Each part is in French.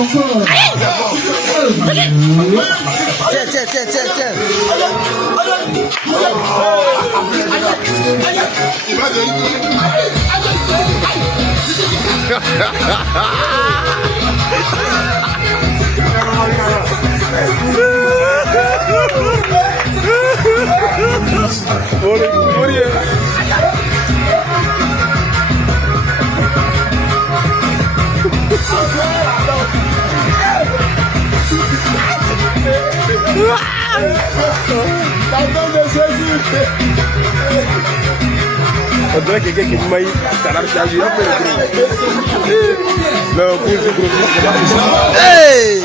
Tiens. On dirait quelqu'un qui m'a dit ça n'a pas changé. Non, hey!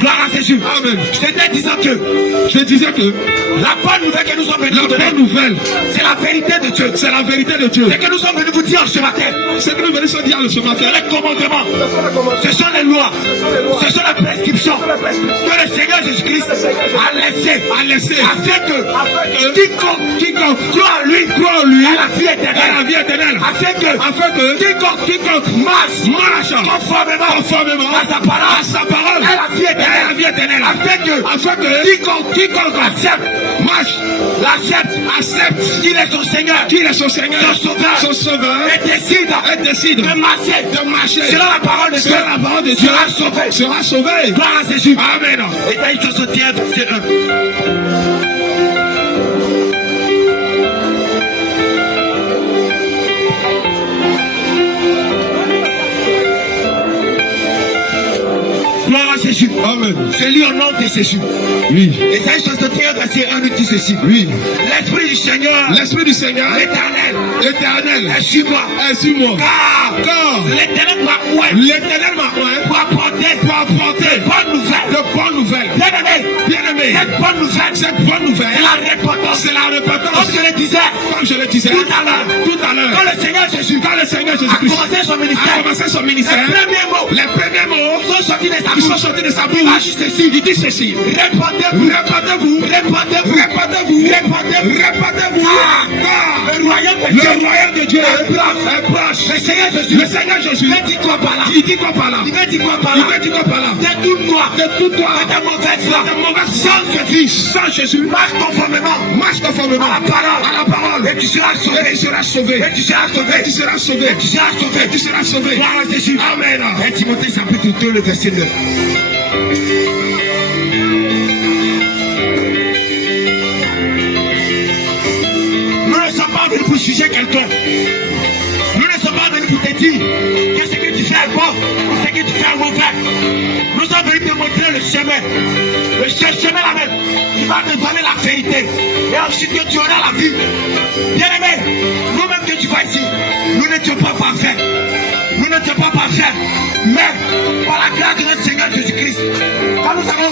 Gloire à Jésus. Amen. Je te disais que la bonne nouvelle que nous sommes venus vous donner, c'est la vérité de Dieu. C'est la vérité de Dieu. C'est que nous sommes venus vous dire ce matin. C'est que nous venons vous dire ce matin. Les commandements. Ce sont les lois. Ce sont les prescriptions que le Seigneur Jésus-Christ a laissé afin que quiconque croit en lui a la vie éternelle. Afin que quiconque marche conformément à sa parole a la vie éternelle. Afin que quiconque accepte qu'il est son Seigneur, son sauveur, et décide de marcher selon la parole de Dieu, sera sauvé. Gloire à Jésus. Amen. Ésaïe 61, verset 1. Gloire à Jésus. Amen. Je lis au nom de Jésus. Oui. Ésaïe 61, verset 1 nous dit ceci. Oui. L'Esprit du Seigneur, l'éternel, est sur moi. Car l'éternel m'a oint pour apporter de bonnes nouvelles. Bien-aimé, cette bonne nouvelle, c'est la repentance. Comme je le disais tout à l'heure. Quand le Seigneur Jésus a commencé son ministère, les premiers mots sont sortis de sa bouche. Il dit ceci. Répandez-vous. Le royaume de Dieu est proche. Le Seigneur Jésus, il dit quoi par là? De toute toi, de mauvaise sans Jésus, marche conformément à la parole. Et tu seras sauvé. Gloire à Jésus. Amen. Et Timothée chapitre 2, le verset 9. Nous ne sommes pas venus pour juger quelqu'un. Nous ne sommes pas venus pour te dire que ce que tu fais est bon ou ce que tu fais est mauvais. Nous sommes venus te montrer le chemin. Le chemin là-même qui va te donner la vérité. Et ensuite que tu auras la vie. Bien-aimé, nous-mêmes que tu vois ici, nous n'étions pas parfaits. Mais par la grâce de notre Seigneur Jésus-Christ, quand nous l'avons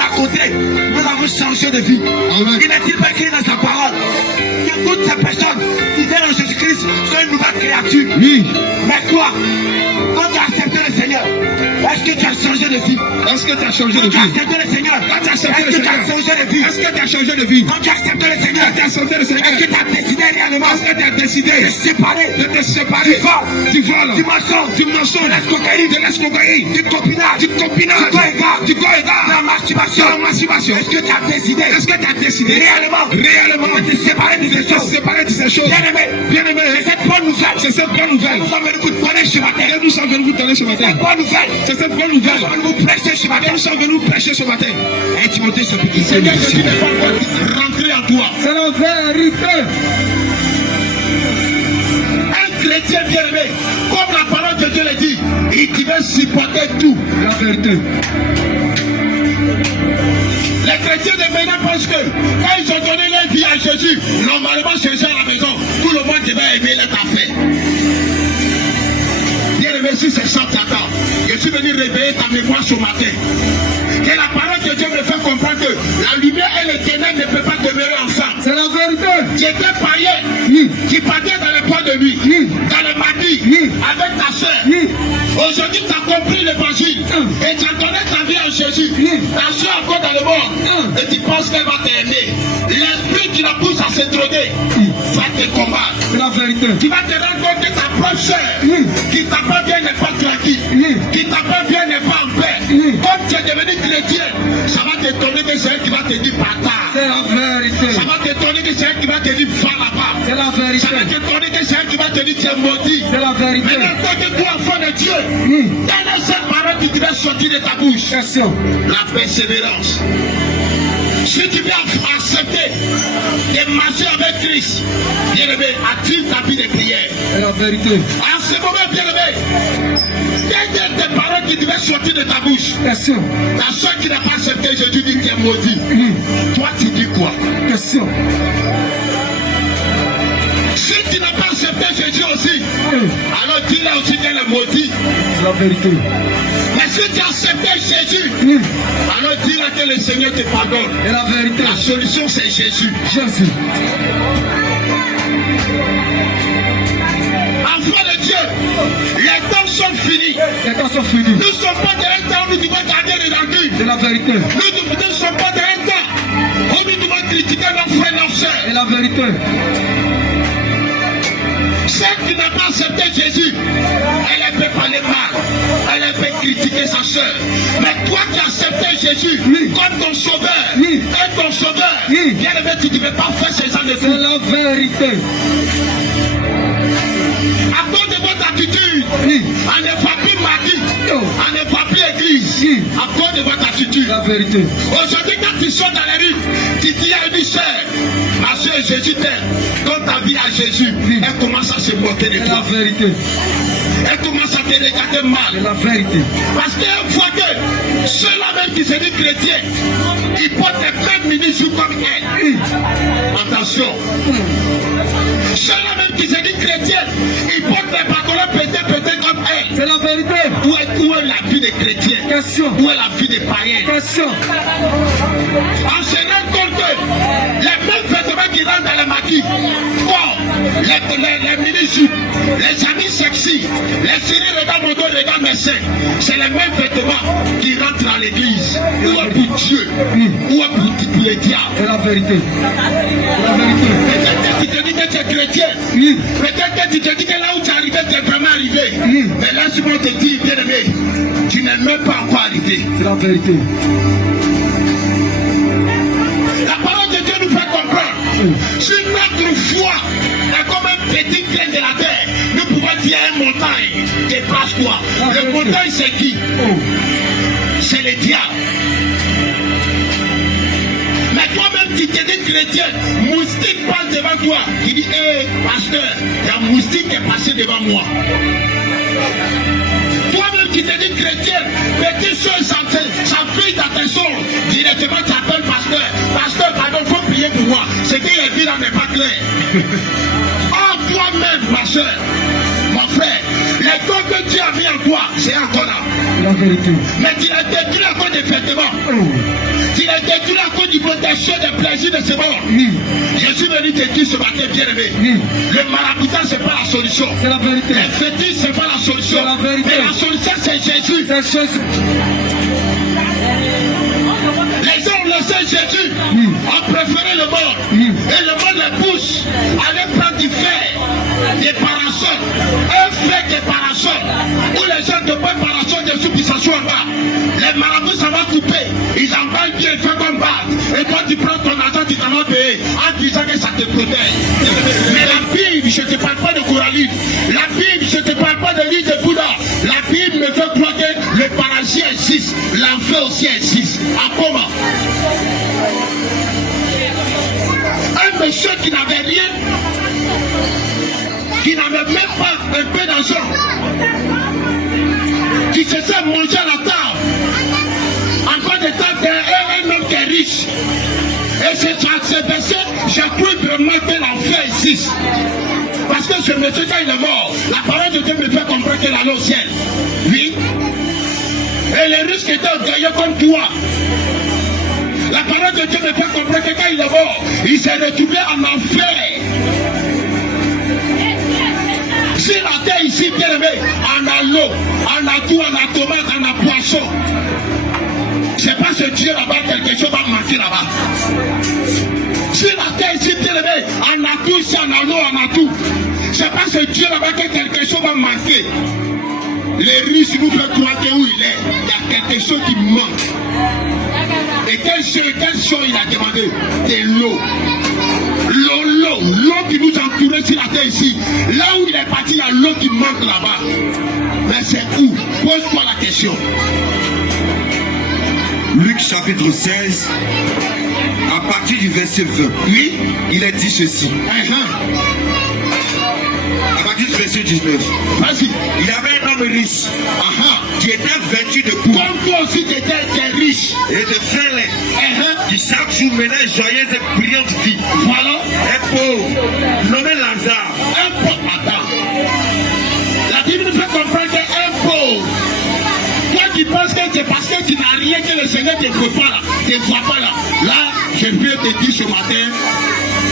raconté, nous avons changé de vie. Amen. Il n'est-il pas écrit dans sa parole que toutes ces personnes qui viennent en Jésus-Christ sont une nouvelle créature? Oui. Mais toi, quand tu as accepté le Seigneur, est-ce que tu as changé de vie? Quand tu as accepté le Seigneur, est-ce que tu as changé de vie? Quand tu as accepté le Seigneur, est-ce que tu as décidé réellement? Est-ce que tu as décidé de te séparer du vol, du mensonge, de l'escroquerie, du copinage, du go égard, de la masturbation? Est-ce que tu as décidé réellement de te séparer de ces choses? Bien-aimé, c'est cette bonne nouvelle. Nous sommes venus vous donner ce matin. C'est cette bonne nouvelle. Nous sommes venus prêcher ce matin. Et Timothée chapitre 2. Seigneur Jésus n'est pas encore rentré en toi. C'est la vérité. Un chrétien bien-aimé, comme la parole de Dieu le dit, il devait supporter tout. La vérité. Les chrétiens de maintenant pensent que quand ils ont donné leur vie à Jésus, normalement chez eux à la maison, tout le monde devait aimer leur affaire. Bien-aimé, si c'est ça t'attend, je suis venu réveiller ta mémoire ce matin. Que la parole de Dieu me fait comprendre que la lumière et le ténèbre ne peuvent pas demeurer ensemble. C'est la vérité. J'étais païen qui partait dans les bois de nuit, dans le maquis, avec ta soeur. Aujourd'hui, tu as compris l'évangile et tu as donné ta vie à Jésus. Ta soeur est encore dans le monde et tu penses qu'elle va t'aimer. L'esprit qui la pousse à se droguer va te combattre. C'est la vérité. Tu vas te rendre compte que ta propre soeur qui t'appelle bien n'est pas tranquille, qui t'appelle bien n'est pas en paix. Comme tu es devenu chrétien, ça va t'étonner que c'est elle qui va te dire bâtard. C'est la vérité. Ça va t'étonner que c'est elle qui va te dire va là-bas. C'est la vérité. Ça va t'étonner que c'est elle qui va te dire tu es maudit. C'est la vérité. Maintenant, toi que toi, enfant de Dieu, quelle est cette parole qui devait sortir de ta bouche? Question. La persévérance. Si tu viens accepter de marcher avec Christ, bien-aimé, active ta vie de prière. C'est la vérité. En ce moment, bien-aimé, quelles sont tes paroles qui devaient sortir de ta bouche? Question. Ta soeur qui n'a pas accepté Jésus dit que tu es maudit. Toi, tu dis quoi? Question. Si tu n'as pas accepté Jésus aussi, alors dis-là aussi qu'elle est maudite. C'est la vérité. Mais si tu as accepté Jésus, alors dis-là que le Seigneur te pardonne. C'est la vérité. La solution, c'est Jésus. Jésus. Enfants de Dieu, les temps sont finis. Les temps sont finis. Nous ne sommes pas dans un temps où nous devons garder les rancures. C'est la vérité. Nous ne sommes pas dans un temps où nous devons critiquer nos frères et nos sœurs. C'est la vérité. Celle qui n'a pas accepté Jésus, elle peut parler mal, elle peut critiquer sa soeur. Mais toi qui as accepté Jésus comme ton sauveur, et ton sauveur, bien aimé, tu ne devais pas faire ces gens de fou. C'est la vérité. À cause de votre attitude, on ne va plus mardi, on ne va plus église. À cause de votre attitude. La vérité. Aujourd'hui, quand tu sors dans la rue, tu dis à une soeur, ma soeur, Jésus t'aime. Donne ta vie à Jésus. Elle commence à se moquer de C'est toi. la vérité. Elle commence à te regarder mal. C'est la vérité. Parce qu'une fois que ceux-là même qui se disent chrétiens, ils portent les mêmes mini-joues comme elle. Attention. Ceux-là même qui se disent chrétiens, ils portent les pantalons pétés comme elle. C'est la vérité. Où est la vie des chrétiens? Question. Où est la vie des païens? Question. En se rendant compte que les mêmes vêtements qui rentrent dans le maquis, les mini-jupes, les amis sexy, les séries regarde mon dos, regarde mes seins, c'est les mêmes vêtements qui rentrent dans l'église. Où est pour Dieu? Où est pour les diables? C'est la vérité. C'est la vérité. Peut-être que tu te dis que tu es chrétien. Peut-être que tu te dis que là où tu es arrivé, tu es vraiment arrivé. Mais là, si on te dit, bien aimé, tu n'es même pas encore arrivé. C'est la vérité. La parole de Dieu nous fait comprendre. Si notre foi est comme un petit grain de la terre, nous pouvons dire une montagne qui passe quoi? Le montagne, c'est qui? C'est le diable. Mais toi-même, tu te dis chrétien, moustique passe devant toi. Il dit, hé, pasteur, il y a un moustique qui est passé devant moi. Toi-même qui te dis chrétien, petit soeur, ça fille dans tes sols. Directement, tu appelles pasteur. Pasteur, pardon, il faut prier pour moi. Ce qu'il a dit là n'est pas clair. Oh, toi-même, ma soeur, mon frère, les dons que Dieu a mis en toi, c'est encore là. La vérité. Mais tu l'as détruit à cause des vêtements. Tu l'as détruit à cause du potentiel des plaisirs de ce monde. Je suis venu te dire ce matin, bien aimé. Le maraboutage, ce n'est pas la solution. C'est la vérité. Les fétiches, ce n'est pas la solution. C'est la vérité. Mais la solution, c'est Jésus. C'est Jésus. Les gens ont laissé Jésus, ont préféré le monde. Et le monde les pousse à aller prendre du fer, des parasols, un fer de parasol, où les gens de prennent parasol dessus puis s'assoient en bas. Les marabouts, ça va couper. Ils emballent bien, ils font comme bas. Et toi, tu prends ton argent, tu t'en vas payer en disant que ça te protège. Mais la Bible, je ne te parle pas de Coraline. La Bible, je ne te parle pas de l'île de Bouddha. La Bible me fait croire que le paradis existe, l'enfer aussi existe. En comment? Un monsieur qui n'avait rien, qui n'avait même pas un peu d'argent, qui se fait manger à la table, encore des temps un homme qui est riche. Et c'est versé, j'ai cru vraiment que l'enfer existe. Parce que ce monsieur, quand il est mort, la parole de Dieu me fait comprendre qu'il allait au ciel. Oui. Et les risques étaient orgueilleux comme toi. La parole de Dieu me fait comprendre que quand il est mort, il s'est retrouvé en enfer. Si la terre ici, bien aimé, en a l'eau, en a tout, en a tomate, en a poisson. C'est pas ce Dieu là-bas, quelque chose va manquer là-bas. Si la terre ici, bien aimé, en a tout, si en a l'eau, en a tout. C'est pas ce Dieu là-bas que quelque chose va manquer. Les riches nous font croire que où il est, il y a quelque chose qui manque. Et quelle chose il a demandé? De l'eau. L'eau qui nous entourait sur la terre ici. Là où il est parti, il y a l'eau qui manque là-bas. Mais c'est où? Pose-toi la question. Luc chapitre 16, à partir du verset 20, Oui. il est dit ceci. À partir du verset 19, Vas-y. il y avait un homme riche qui était vêtu de poux Comme toi aussi tu étais riche. et de fin lait, qui chaque jour menait une joyeuse et brillante vie. Voilà. Un pauvre, nommé Lazare, Un pauvre. Attends. La Bible nous fait comprendre qu'un pauvre. Toi qui penses que c'est parce que tu n'as rien que le Seigneur ne te voit pas là. Te voit pas là. Là, je veux te dire ce matin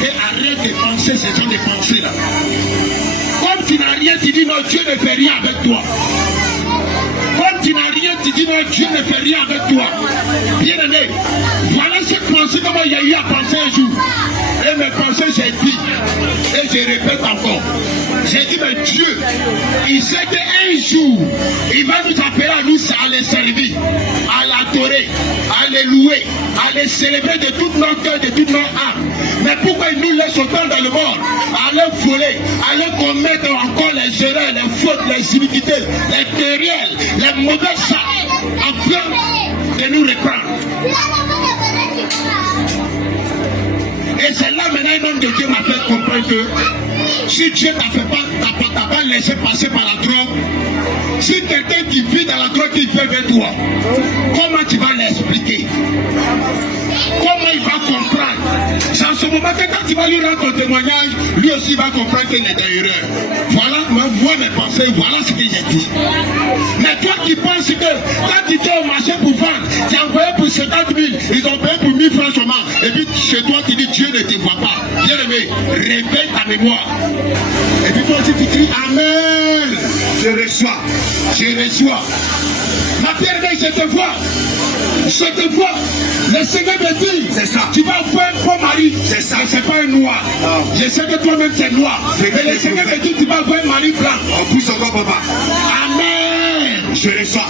que arrête de penser ce genre de pensées là. Comme tu n'as rien, tu dis non, Dieu ne fait rien avec toi. Comme tu n'as rien, tu dis non, Dieu ne fait rien avec toi. Bien aimé, voilà cette pensée, comment il y a eu à penser un jour. Et mes pensées, j'ai dit, et je répète encore, j'ai dit, mais Dieu, il sait qu'un jour, il va nous appeler à nous à les servir, à l'adorer, à les louer, à les célébrer de tout notre cœur, de toute notre âme. Mais pourquoi il nous laisse autant dans le monde, à les voler, à les commettre encore les erreurs, les fautes, les iniquités, les querelles, les mauvais actes, afin de nous reprendre. Et c'est là maintenant un homme de Dieu m'a fait comprendre que si Dieu t'a pas laissé passer par la drogue, si quelqu'un qui vit dans la drogue qui fait vers toi, comment tu vas l'expliquer? Comment il va comprendre? C'est en ce moment que quand tu vas lui rendre ton témoignage, lui aussi va comprendre qu'il y a des erreurs. Voilà moi mes pensées, voilà ce que j'ai dit. Mais toi qui penses que quand tu es au marché pour vendre, tu as envoyé pour 50 000, ils ont payé pour 1000 francs seulement, et puis chez toi tu dis Dieu ne te voit pas. Bien aimé, réveille ta mémoire. Et puis toi aussi tu dis Amen. Je reçois. Ma bien-aimée, je te vois. Le Seigneur me dit, c'est ça. Tu vas avoir un bon mari. C'est ça. Mais c'est pas un noir. Non. Je sais que toi-même c'est noir. C'est Mais le Seigneur me dit, tu vas avoir un mari blanc. on pousse encore papa. Amen. Je reçois.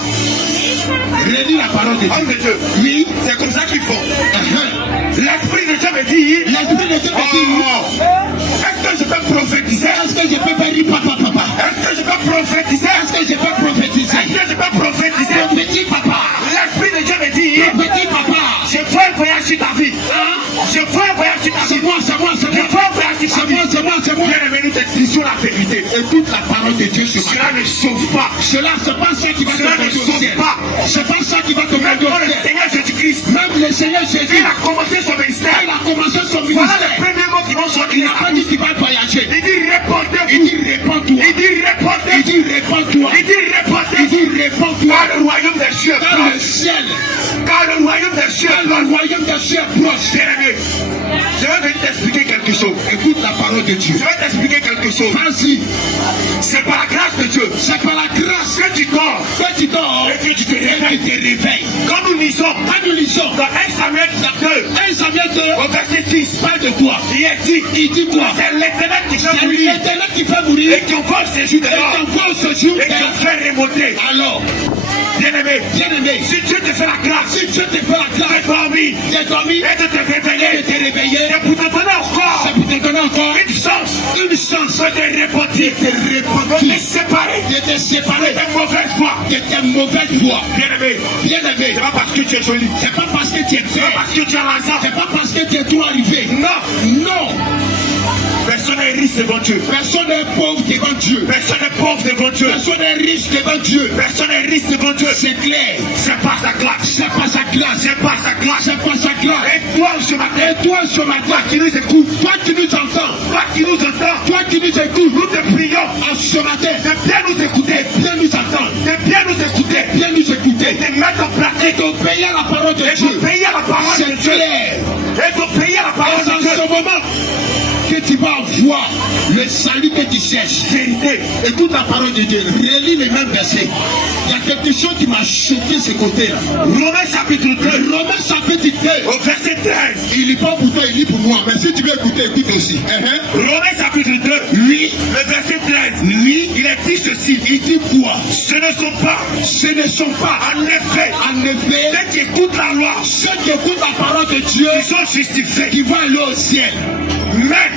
Relis la parole de Dieu. Homme de Dieu, Oui. c'est comme ça qu'ils font. L'Esprit de Dieu me dit, l'Esprit de Dieu me dit, Est-ce que je peux prophétiser? est-ce que je peux faire papa? Est-ce que je peux prophétiser? Est-ce que je peux prophétiser? Est-ce que je peux prophétiser? Prophétique papa. L'Esprit de Dieu me dit, Prophétique papa. je fais un voyage sur ta vie. Je fais un voyage sur ta vie. C'est moi. Je fais un voyage sur ta vie. C'est moi. Bien aimé, nous te disons la vérité. Écoute la parole de Dieu ce matin. Cela ne sauve pas. C'est pas ça qui va te Cela ne mettre au sauve ciel. pas. C'est pas ça qui va te mettre Quand au le ciel. Seigneur Jésus-Christ, Même le Seigneur Jésus, il a commencé son ministère. il a commencé son Voilà ministère. les premiers mots qui vont Il sortir. n'a pas dit qu'il va voyager. Il dit Il répondez-vous. dit réponds-toi. Il dit répondez. Il dit réponds-toi. Il dit Il répondez. dit réponds-toi. Car le royaume des cieux est Dans le proche. ciel, Car le royaume des cieux est dans proche. le royaume des cieux proche. Bien aimé, je vais venir t'expliquer quelque chose. Écoute la parole de Dieu. Je vais t'expliquer quelque chose. Vas-y. C'est par la grâce de Dieu C'est par la grâce que tu dors que tu dors et que tu te et réveilles. tu te réveilles. Quand nous lisons Quand nous lisons dans 1 Samuel 2, 1 Samuel 2, au verset 6, parle de quoi? il est dit, Il dit quoi? c'est l'Éternel qui fait C'est mourir l'Éternel qui fait mourir et qui envoie le séjour de et l'or t'envoie au séjour. et qui en fait remonter. Alors, Bien aimé, bien-aimé, si Dieu te fait la grâce, si Dieu te fait la grâce de dormir de dormir et de te et réveiller, de te réveiller, c'est pour te donner encore c'est pour te donner encore une chance une chance de te repentir, de te de repentir, te séparer de te séparer de tes mauvaises voies. de tes mauvaises voies. Bien aimé, Bien-aimé, c'est pas parce que tu es joli, c'est pas parce que tu es c'est pas fait, parce que tu as l'argent. c'est pas parce que tu es tout arrivé. Non, Non, personne n'est riche devant Dieu. personne n'est pauvre devant Dieu. Personne n'est pauvre devant Dieu. Personne n'est riche devant Dieu. Personne n'est riche devant Dieu. C'est clair. C'est par sa grâce. C'est pas sa grâce. C'est par sa grâce. C'est pas sa grâce. Et toi ce matin, Et toi ce matin, toi qui nous écoutes, toi qui nous entends, toi qui nous entends, toi qui nous écoutes, nous te prions en ce matin, de bien nous écouter, bien nous entendre, de bien nous écouter. bien nous écouter. pratiquer. Et de mettre en pratique. Et d'obéir à la parole de Dieu. Et la parole de Dieu. Et d'obéir à la parole de Dieu. Dans ce moment que tu vas voir le salut que tu cherches. Vérité. Écoute la parole de Dieu. Relis les mêmes versets. Il y a quelque chose qui m'a choqué ce côté-là. Romains chapitre 2. Romains chapitre 2. Au verset 13. Il lit pas pour toi, il lit pour moi. Mais si tu veux écouter, écoute aussi. Romains chapitre 2. Oui. Le verset 13. Oui. Il a dit ceci. Il dit quoi? Ce ne sont pas. En effet. Ceux qui écoutent la loi. Ceux qui écoutent la parole de Dieu. Qui sont justifiés. Qui vont aller au ciel. Mais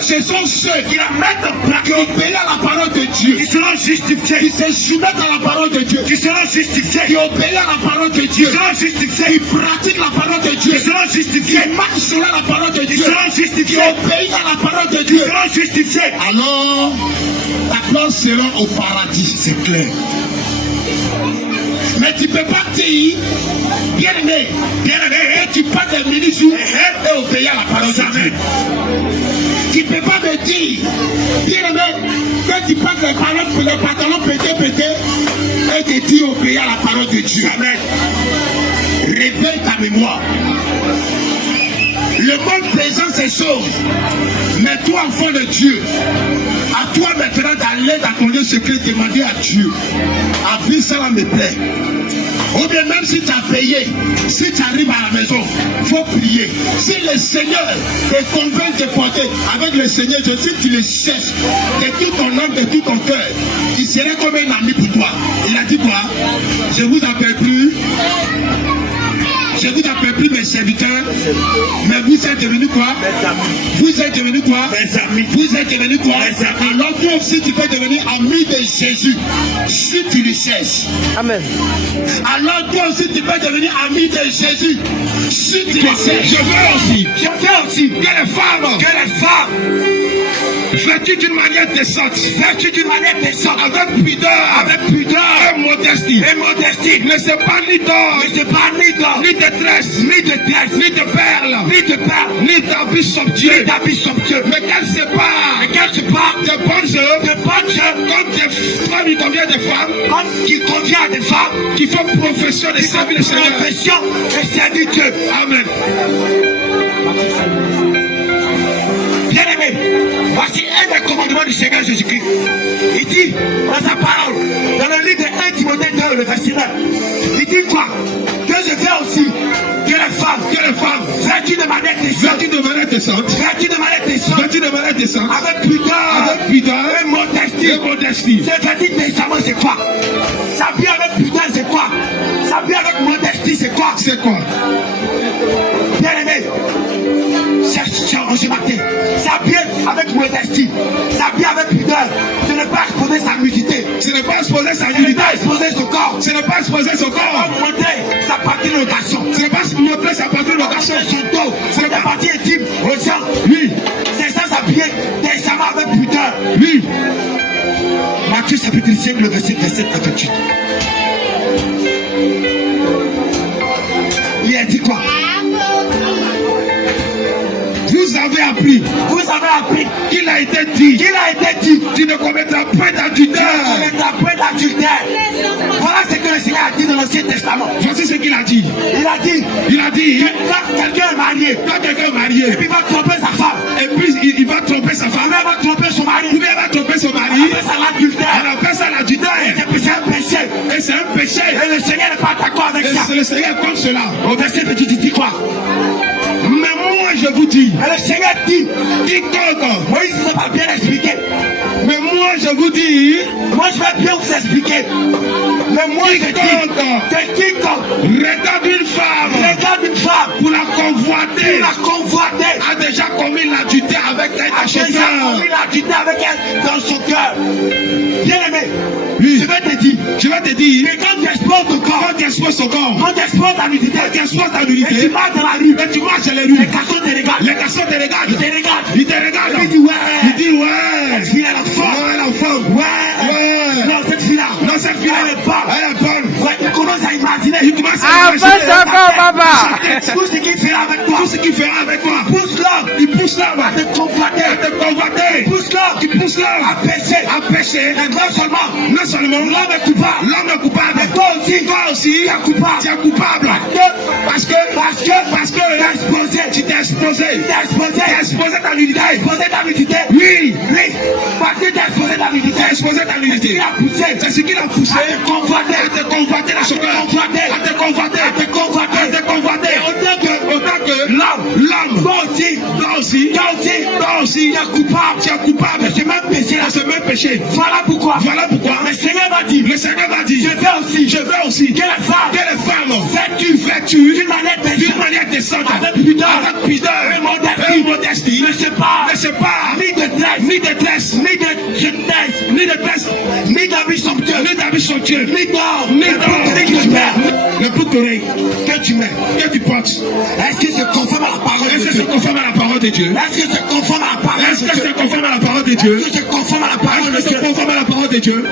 ce sont ceux qui la mettent en pratique, qui obéissent à la parole de Dieu, qui seront justifiés, qui se soumettent à la parole de Dieu, qui seront justifiés, qui obéissent à la parole de Dieu, qui seront justifiés, qui pratiquent la parole de Dieu, qui seront justifiés, qui marchent selon la parole de Dieu, qui seront justifiés, qui obéissent à la parole de Dieu, qui seront justifiés. Alors, ta place sera au paradis, c'est clair. Mais tu ne peux pas dire, bien aimé, et tu passes des minutes et obéir à la parole de Dieu. Tu ne peux pas me dire, bien aimé, que tu passes les pantalons pétés, et tu dis obéir à la parole de Dieu. Amen. Réveille ta mémoire. Le monde présente ces choses. Mais toi, enfant de Dieu, à toi maintenant d'aller dans ton lieu secret, demander à Dieu. Après ça, me plaît. Ou bien même si tu as payé, si tu arrives à la maison, il faut prier. Si le Seigneur te convainc de porter avec le Seigneur, si tu le cherches de tout ton âme, de tout ton cœur, il serait comme un ami pour toi. Il a dit quoi? Je vous appelle plus. Je vous appelle plus mes serviteurs, mais vous êtes devenus quoi? Vous êtes devenus quoi? Vous êtes devenus quoi? Alors toi aussi tu peux devenir ami de Jésus si tu le cherches. Amen. Alors toi aussi tu peux devenir ami de Jésus si tu le cherches. Je veux aussi que les femmes vêtues d'une manière décente, avec pudeur et modestie, ne se pas ni d'or, ni de tresse, ni de perles, ni d'habits somptueux, mais qu'elle se part de bonnes œuvres, comme il convient des femmes, qui font profession de servir le Seigneur. Amen. Bien-aimé, voici un des commandements du Seigneur Jésus-Christ. Il dit dans sa parole, dans le livre de 1 Timothée 2, le verset 9, il dit quoi? Que je fais aussi que les femmes, vêtues de manière décente, avec pudeur et modestie. C'est petit décemment, c'est quoi? S'habiller avec pudeur, c'est quoi? S'habiller avec modestie, c'est quoi? Bien-aimé, ce matin, s'habiller avec modestie, s'habiller avec pudeur, ce n'est pas exposer sa nudité, ce n'est pas exposer son corps, ce n'est pas montrer sa partie de location, son dos, c'est la partie intime aux gens. Oui, c'est ça, s'habiller décemment avec pudeur. Oui. Matthieu chapitre 5, le verset 27 à 28. Il a dit quoi? Vous avez appris qu'il a été dit, tu ne commettras point d'adultère. Voilà ce que le Seigneur a dit dans l'Ancien Testament. Voici ce qu'il a dit. Il a dit quand quelqu'un est marié, et puis il va tromper sa femme, et puis il va tromper sa femme, il va tromper son mari, ou bien il va tromper son mari, on appelle ça l'adultère. C'est un péché. Et c'est un péché. Et le Seigneur n'est pas d'accord avec ça. Le Seigneur comme cela. Au verset 28, il dit quoi? Mais moi je vous dis, et le Seigneur dit, quiconque, Moïse ne va pas bien expliquer. Mais moi je vous dis, moi je vais bien vous expliquer. Mais moi je dis que quiconque regarde une femme pour la convoiter, a déjà commis l'adultère avec elle dans son cœur. Bien aimé, oui. Je vais te dire que quand tu exposes ton corps, quand tu exposes ta nudité, et tu marches dans la rue, les garçons te regardent, ils te regardent, il dit ouais, cette fille elle a faim, ouais, non cette fille là elle est bonne, ouais, il commence à imaginer Il commence à Avance encore, papa. Tout ce qu'il fera avec toi. Tout ce qu'il fera avec toi. Pousse l'homme. Il pousse l'homme à te convoiter. À te convoiter. Pousse l'homme. Il pousse l'homme à pécher. À pécher. Et non seulement l'homme est coupable. L'homme est coupable. Mais toi aussi tu es coupable. Tu es coupable. Parce que tu t'es exposé. Tu t'es exposé ta nudité. Oui. Parce que tu as exposé ta nudité. C'est ce qu'il a poussé. À te convoiter. À te convoiter. À te convoiter. Autant que l'homme. Toi aussi. Tu es coupable. C'est même péché. Voilà pourquoi. Le Seigneur m'a dit. Je veux aussi. Que les femmes vêtues d'une manière décente. Avec pudeur. Et modestie. Ne se pas. Ni de tresse. Ni d'habits somptueux. Ni d'or. Le bout d'oreille que tu mets, que tu portes. Est-ce que c'est conforme à la parole de Dieu? Est-ce que c'est conforme à la parole de Dieu? Est-ce que c'est conforme à la parole de Dieu? Est-ce que c'est conforme à la parole de Dieu? Est-ce que c'est conforme à la parole de Dieu?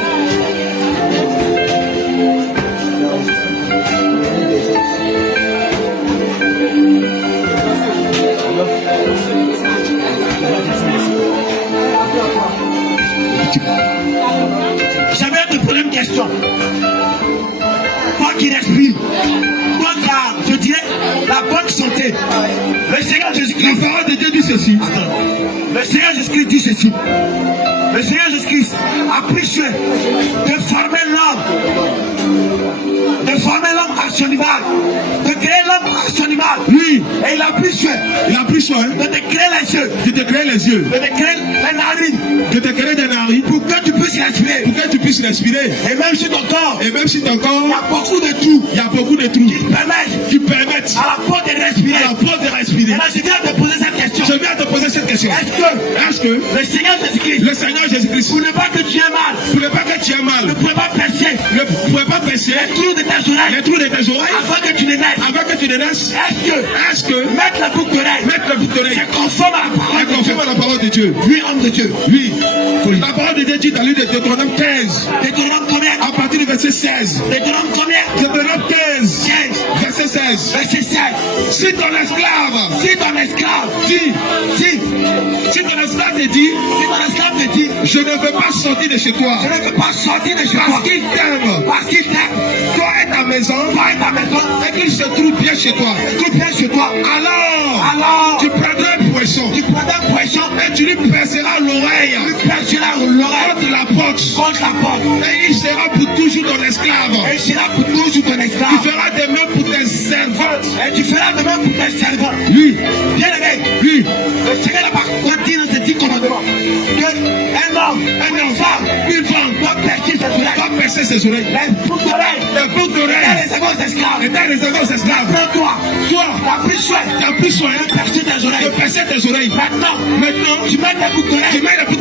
J'aimerais te poser une question. Toi qui respires, toi qui as, je dirais, la bonne santé. Le Seigneur Jésus-Christ, la parole de Dieu dit ceci. Le Seigneur Jésus-Christ dit ceci. Le Seigneur Jésus-Christ a pris soin de former l'homme à son image, de créer l'homme à son image. Oui. Et il a pris soin de te créer les yeux, de te créer les narines, pour que tu puisses respirer. Et même si ton corps, il y a beaucoup de trous qui permettent à la peau de respirer. Et là, je viens de te poser cette question. Est-ce que le Seigneur Jésus-Christ, pour ne pas que tu aies mal, ne pouvait pas percer les trous de tes oreilles, avant que tu ne naisses. Est-ce que mettre la boucle d'oreille, c'est conforme à la parole de Dieu? Oui, homme de Dieu. Oui. La parole de Dieu dit dans le livre de Deutéronome 15. Deutéronome combien? À partir du verset 16. Deutéronome combien? Deutéronome 15. Verset 16. Si ton esclave te dit, je ne veux pas sortir de chez toi. Parce qu'il t'aime. Toi et ta maison. Et qu'il se trouve bien chez toi. Alors, tu prendras un poisson. Et tu lui perceras l'oreille. Contre la porte. Et il sera pour toujours ton esclave. Tu feras de même pour tes servantes. Oui. Bien aimé. Oui. Le Seigneur n'a pas continué dans ces 10 commandements. Une femme doit percer ses oreilles. Les boucles d'oreilles. Étaient réservées aux esclaves. Toi, tu as pris soin de percer tes oreilles. Maintenant, tu mets les boucles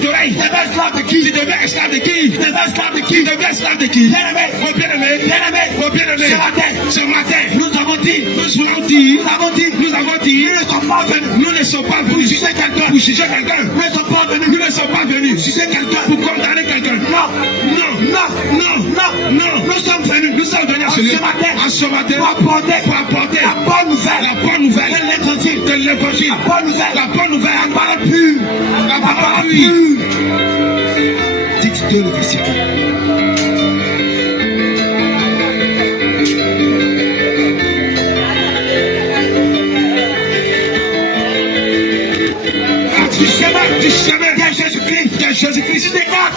d'oreilles. Tu deviens esclave de qui? Bien-aimé. Ce matin, nous avons dit, nous ne sommes pas venus pour juger quelqu'un. Nous ne sommes pas venus pour condamner quelqu'un. Non. Nous sommes venus à ce matin pour apporter la bonne nouvelle de l'évangile. La bonne nouvelle, la parole pure. Dites-le le verset. Du chemin de Jésus-Christ.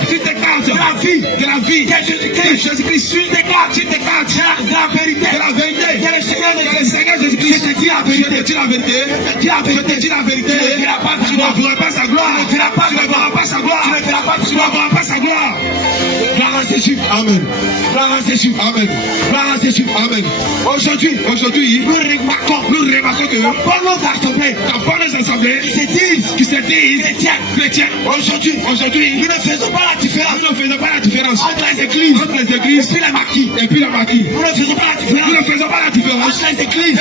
Tu t'écartes de la vie de Jésus-Christ. Tu t'écartes de la vérité. Le Seigneur Jésus-Christ te dit la vérité. Tu ne verras pas sa gloire. Tu ne verras pas sa gloire. Gloire à Jésus. Amen. Gloire à Jésus. Amen. Aujourd'hui, nous remarquons que la bonne assemblée qui se disent chrétiens. Aujourd'hui, nous ne faisons pas la différence entre les églises et puis les maquis. Nous ne faisons pas la différence entre les églises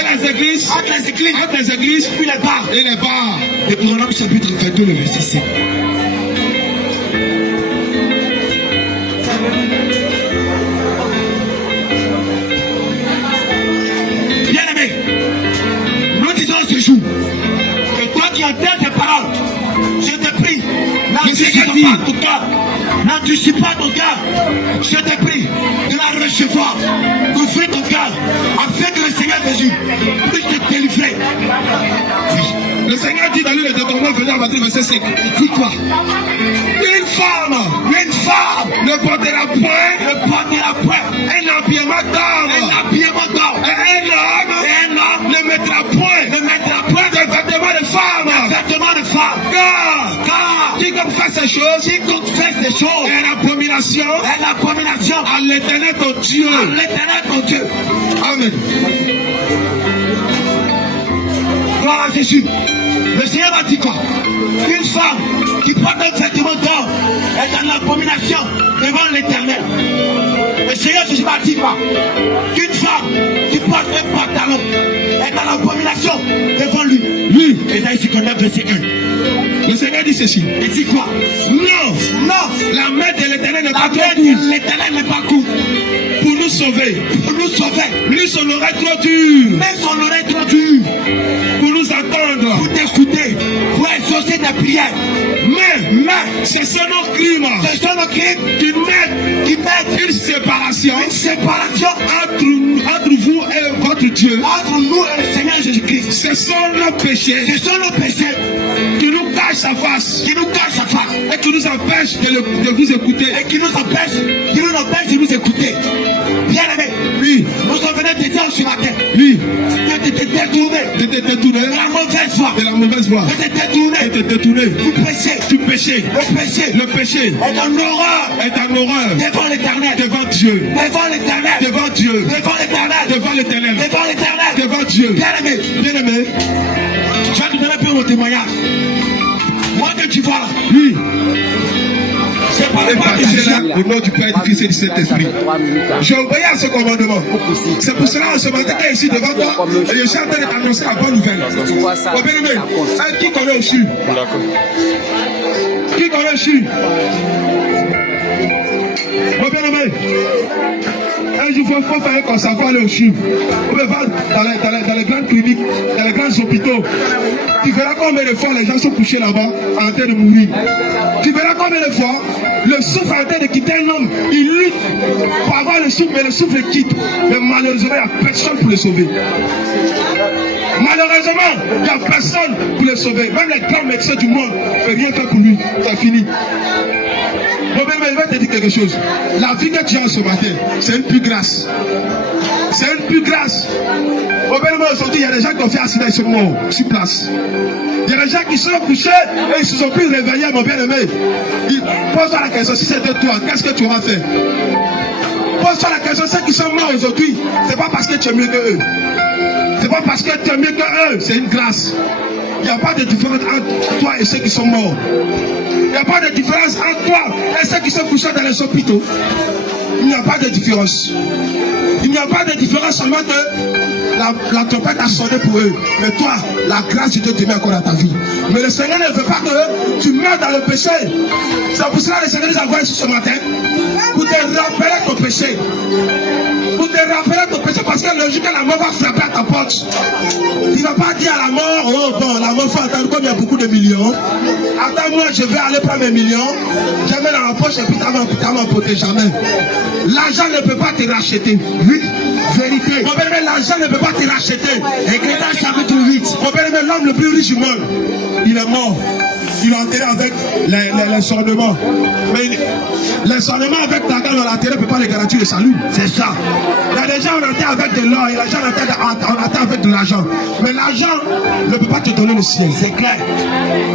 et puis les bars. Deutéronome chapitre 22, le verset 5. j'entends tes paroles. Je te prie, n'endurcis pas ton cœur. N'endurcis pas ton cœur. Je te prie de la recevoir, d'ouvrir ton cœur, afin que le Seigneur Jésus puisse te délivrer. Le Seigneur dit dans le Deutéronome, verset 5. Dis quoi? Une femme ne portera point un habillement d'homme. Et un homme ne mettra point de vêtements de femme. Car quiconque fait ces choses est l'abomination à l'Éternel ton Dieu. Amen. Gloire à Jésus. Le Seigneur a dit quoi? Une femme qui porte un vêtement d'or est en abomination devant l'Éternel. Le Seigneur Jésus m'a dit quoi? Qu'une femme qui porte un pantalon est en abomination devant lui. Oui. Ésaïe 59, verset 1. Le Seigneur dit ceci. Il dit quoi? Non, la main de l'Éternel n'est pas trop courte pour nous sauver. Lui son oreille trop dure Mais son oreille trop dure pour nous entendre. pour t'écouter, pour exaucer tes prières. Mais ce sont nos crimes Ce sont nos crimes qui mettent une séparation entre vous et votre Dieu. entre nous et le Seigneur Jésus-Christ. Ce sont nos péchés Ce sont nos péchés qui nous cachent sa face qui nous cachent sa face et qui nous empêchent de vous écouter. et qui nous empêchent de nous écouter. Bien aimé, Oui, nous sommes venus te dire ce matin oui, que tu t'es détourné de te détourner de la mauvaise voie, de la mauvaise voie. de te détourner De te détourner du péché. du péché. Le péché Le péché est en horreur est en horreur devant l'Éternel. devant Dieu. Devant l'Éternel. Devant Dieu. Devant l'Éternel. Devant l'Éternel. Devant l'Éternel. Devant Dieu. Bien aimé, Bien-aimé, je vais te donner un peu mon témoignage. Moi que tu vois là, oui, c'est pas et le pas par de cela, Jésus. au nom du Père, du Fils et du Saint-Esprit. J'ai obéi à ce commandement. C'est pour cela que ce matin, quand ici devant toi, et je suis en train de t'annoncer la bonne nouvelle. Oh, bien-aimé, qui connaît Oshun? Qui connaît Oshun? Oh, bien-aimé, un jour, il faut faire comme ça, il faut aller au CHU. On peut voir dans les grandes cliniques, dans les grands hôpitaux. Tu verras combien de fois les gens sont couchés là-bas en train de mourir. Tu verras combien de fois le souffle est en train de quitter un homme. Il lutte pour avoir le souffle, mais le souffle le quitte. Mais malheureusement, il n'y a personne pour le sauver. Malheureusement, il n'y a personne pour le sauver. Même les grands médecins du monde ne peuvent rien faire pour lui. C'est fini. Bon, mais je vais te dire quelque chose. La vie que tu as ce matin, c'est une pure grâce. C'est une pure grâce. Bon, mais aujourd'hui, il y a des gens qui ont fait accident, ils sont morts sur place. Il y a des gens qui sont couchés et ils se sont plus réveillés, mon bien-aimé. Pose-toi la question, si c'était toi, qu'est-ce que tu auras fait? Pose-toi la question, ceux qui sont morts aujourd'hui, c'est pas parce que tu es mieux que eux. C'est pas parce que tu es mieux que eux, c'est une grâce. Il n'y a pas de différence entre toi et ceux qui sont morts. Il n'y a pas de différence entre toi et ceux qui sont couchés dans les hôpitaux. Il n'y a pas de différence. Il n'y a pas de différence seulement que la tempête a sonné pour eux. Mais toi, la grâce de Dieu te met encore dans ta vie. Mais le Seigneur ne veut pas que tu meurs dans le péché. C'est pour cela que le Seigneur nous a envoyé ici ce matin pour te rappeler ton péché. Pour te rappeler ton péché, parce que le jour que la mort va frapper à ta porte, tu ne vas pas dire à la mort, oh bon, la mort faut attendre comme il y a beaucoup de millions. Attends-moi, je vais aller prendre mes millions, je mets dans la poche et puis tu vas m'emporter jamais. L'argent ne peut pas te racheter. Oui, vérité. Mon bien-aimé, l'argent ne peut pas te racheter. Écritage chapitre 8. Mon bien-aimé, l'homme le plus riche du monde, il est mort. Il est enterré avec les ornements. Mais les ornements avec ta gamme, l'enterré ne peut pas les garantir le salut. C'est ça. Il y a des gens on enterre avec de l'or, il y a des gens on enterre avec de l'argent. Mais l'argent ne peut pas te donner le ciel. C'est clair.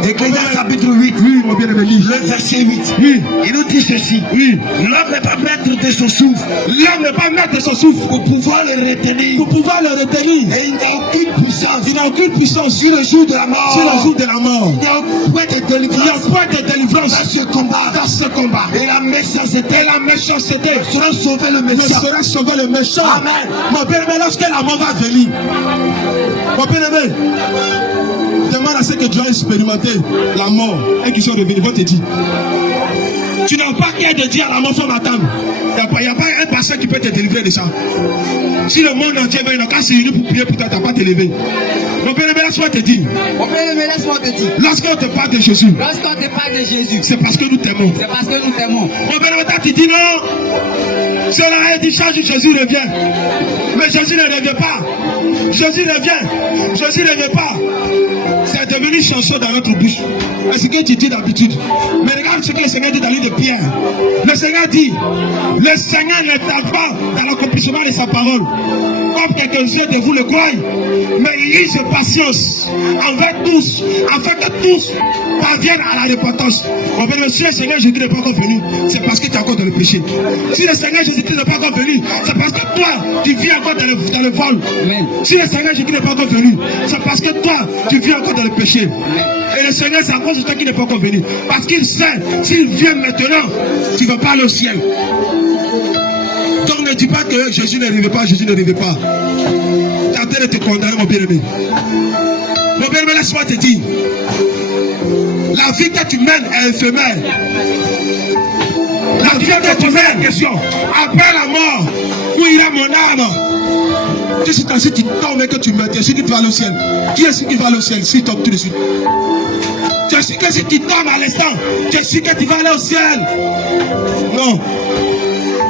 Éclésiaste chapitre 8. Oui, mon bien-aimé, le verset 8. Oui. Il nous dit ceci. Oui. L'homme n'est pas maître de son souffle. L'homme n'est pas maître de son souffle. Pour pouvoir le retenir. Pour pouvoir le retenir. Et il n'a aucune puissance. Il n'a aucune puissance sur le jour de la mort. Sur le jour de la mort. Il y a un point de délivrance. Il y a un point de délivrance dans ce combat. Dans ce combat. Et la méchanceté. Et la méchanceté. Sera sauver le méchant. Sera sauver le méchant. Amen. Mon bien-aimé, lorsque la mort va venir. Mon bien-aimé. Demande à ceux que tu as expérimenté la mort et qui sont revenus, ils vont te dire. Tu n'as pas qu'à te dire à la mort faut m'attendre. Il n'y a pas un pasteur qui peut te délivrer de ça. Si le monde entier va, il n'a qu'à se réunir pour prier pour toi, tu n'as pas te lever. Mon bien-aimé, laisse-moi te dire. Mon bien-aimé, laisse-moi te dire. Lorsqu'on te parle de Jésus, Lorsqu'on te parle de Jésus, c'est parce que nous t'aimons. c'est parce que nous t'aimons. Mon bien-aimé, tu dis non. Cela a dit change, Jésus revient. Mais Jésus ne revient pas. Jésus revient. Jésus ne revient pas. C'est devenu chanson dans notre bouche. C'est ce que tu dis d'habitude. Mais regarde ce que le Seigneur dit dans l'île de Pierre. Le Seigneur dit, le Seigneur ne tarde pas dans l'accomplissement de sa parole. Comme quelques-uns de vous le croient. Mais il use patience envers tous, afin que tous parviennent à la repentance. Mon bien, si le Seigneur Jésus n'est pas encore venu, c'est parce que tu es encore dans le péché. Si le Seigneur Jésus-Christ n'est pas encore venu, c'est parce que toi, tu vis encore dans le vol. Amen. Si le Seigneur Jésus n'est pas encore venu, c'est parce que toi, tu vis encore dans le péché. Et le Seigneur, c'est à cause de toi qui n'est pas encore venu. Parce qu'il sait, s'il vient maintenant, tu ne vas pas aller au ciel. Donc ne dis pas que Jésus n'arrivait pas, Jésus n'arrivait pas. Tu es en train de te condamner, mon bien-aimé. Mon bien-aimé, laisse-moi te dire. La vie que tu mènes est éphémère. La vie que tu mènes, question. Après la mort, où ira mon âme? Tu sais, si tu tombes et que tu meurs, tu es sûr que tu vas au ciel. Qui est sûr qui va au ciel s'il tombe tout de suite? Tu es sûr que si tu tombes à l'instant, tu es sûr que tu vas aller au ciel? Non.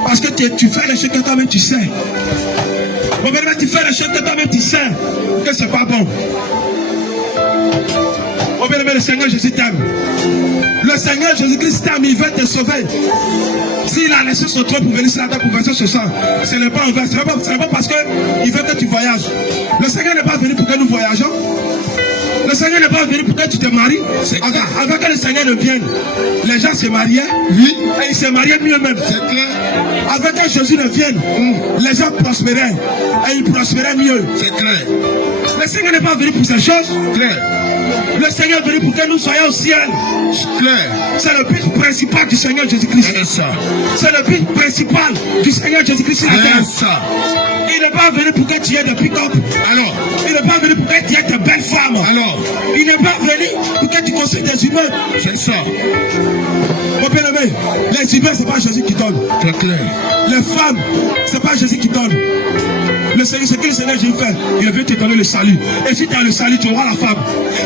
Parce que tu fais les choses que toi-même tu sais. Bon, maintenant tu fais les choses que toi-même tu sais que c'est pas bon. Bon, bien aimé, le Seigneur Jésus t'aime. Le Seigneur Jésus-Christ t'aime, il veut te sauver. S'il a laissé son trône pour venir sur la terre pour verser ce sang, ce n'est pas envers, ce n'est pas parce qu'il veut que tu voyages. Le Seigneur n'est pas venu pour que nous voyageons. Le Seigneur n'est pas venu pour que tu te maries. Avant que le Seigneur ne vienne, les gens se mariaient. Oui. Et ils se mariaient mieux même. C'est clair. Avant que Jésus ne vienne, les gens prospéraient. Et ils prospéraient mieux. C'est clair. Le Seigneur n'est pas venu pour ces choses. Clair. Le Seigneur est venu pour que nous soyons au ciel. Clair. C'est le but principal du Seigneur Jésus-Christ. C'est ça. C'est le but principal du Seigneur Jésus-Christ. C'est ça. Il n'est pas venu pour que tu aies des pick-up. Alors. Il n'est pas venu pour que tu aies de belles femmes. Alors. Il n'est pas venu pour que tu construises des humains. C'est ça. Mon bien-aimé, les humains, ce n'est pas Jésus qui donne. C'est clair. Les femmes, ce n'est pas Jésus qui donne. Le Seigneur, ce que le Seigneur Jésus fait, il veut te donner le salut. Et si tu as le salut, tu auras la femme.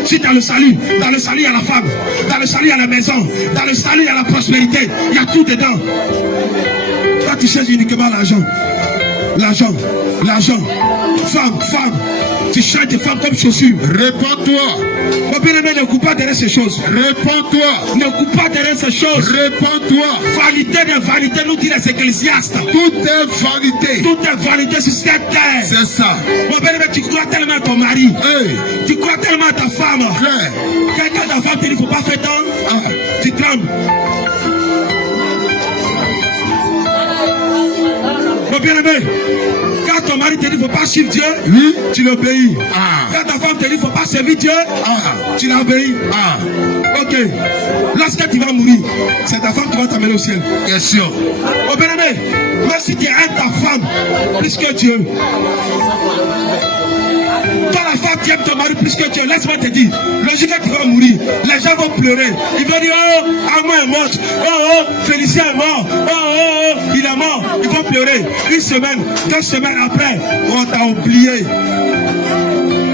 Si tu as le salut, dans le salut, il y a la femme. Dans le salut, il y a la maison. Dans le salut, il y a la prospérité. Il y a tout dedans. Toi, tu cherches uniquement l'argent. L'argent, l'argent. Femme, femme. Tu cherches tes femmes comme chaussures. Réponds-toi. Mon bien-aimé, ne coupe pas derrière ces choses. Réponds-toi. Ne coupe pas derrière ces choses. Réponds-toi. Vanité de vanité, nous dit les ecclésiastes. Tout est vanité. Tout est vanité sur cette terre. C'est ça. Mon bien-aimé, tu crois tellement à ton mari. Hey. Tu crois tellement à ta femme. Ouais. Quand ta femme te dit, il ne faut pas faire tant. Tu trembles. Mon bien-aimé, quand ton mari te dit qu'il ne faut pas suivre Dieu, oui, tu l'obéis. Quand ta femme te dit qu'il ne faut pas servir Dieu, tu l'obéis. Ok. Lorsque tu vas mourir, c'est ta femme qui va t'amener au ciel. Bien sûr. Mon bien-aimé, même si tu aimes ta femme plus que Dieu, quand la femme qui aime ton mari plus que Dieu, laisse-moi te dire, le jour que tu vas mourir, les gens vont pleurer. Ils vont dire, oh, Armand est mort. Oh, Félicien est mort. Oh, il est mort. Ils vont pleurer. Une semaine, 2 semaines après, on t'a oublié.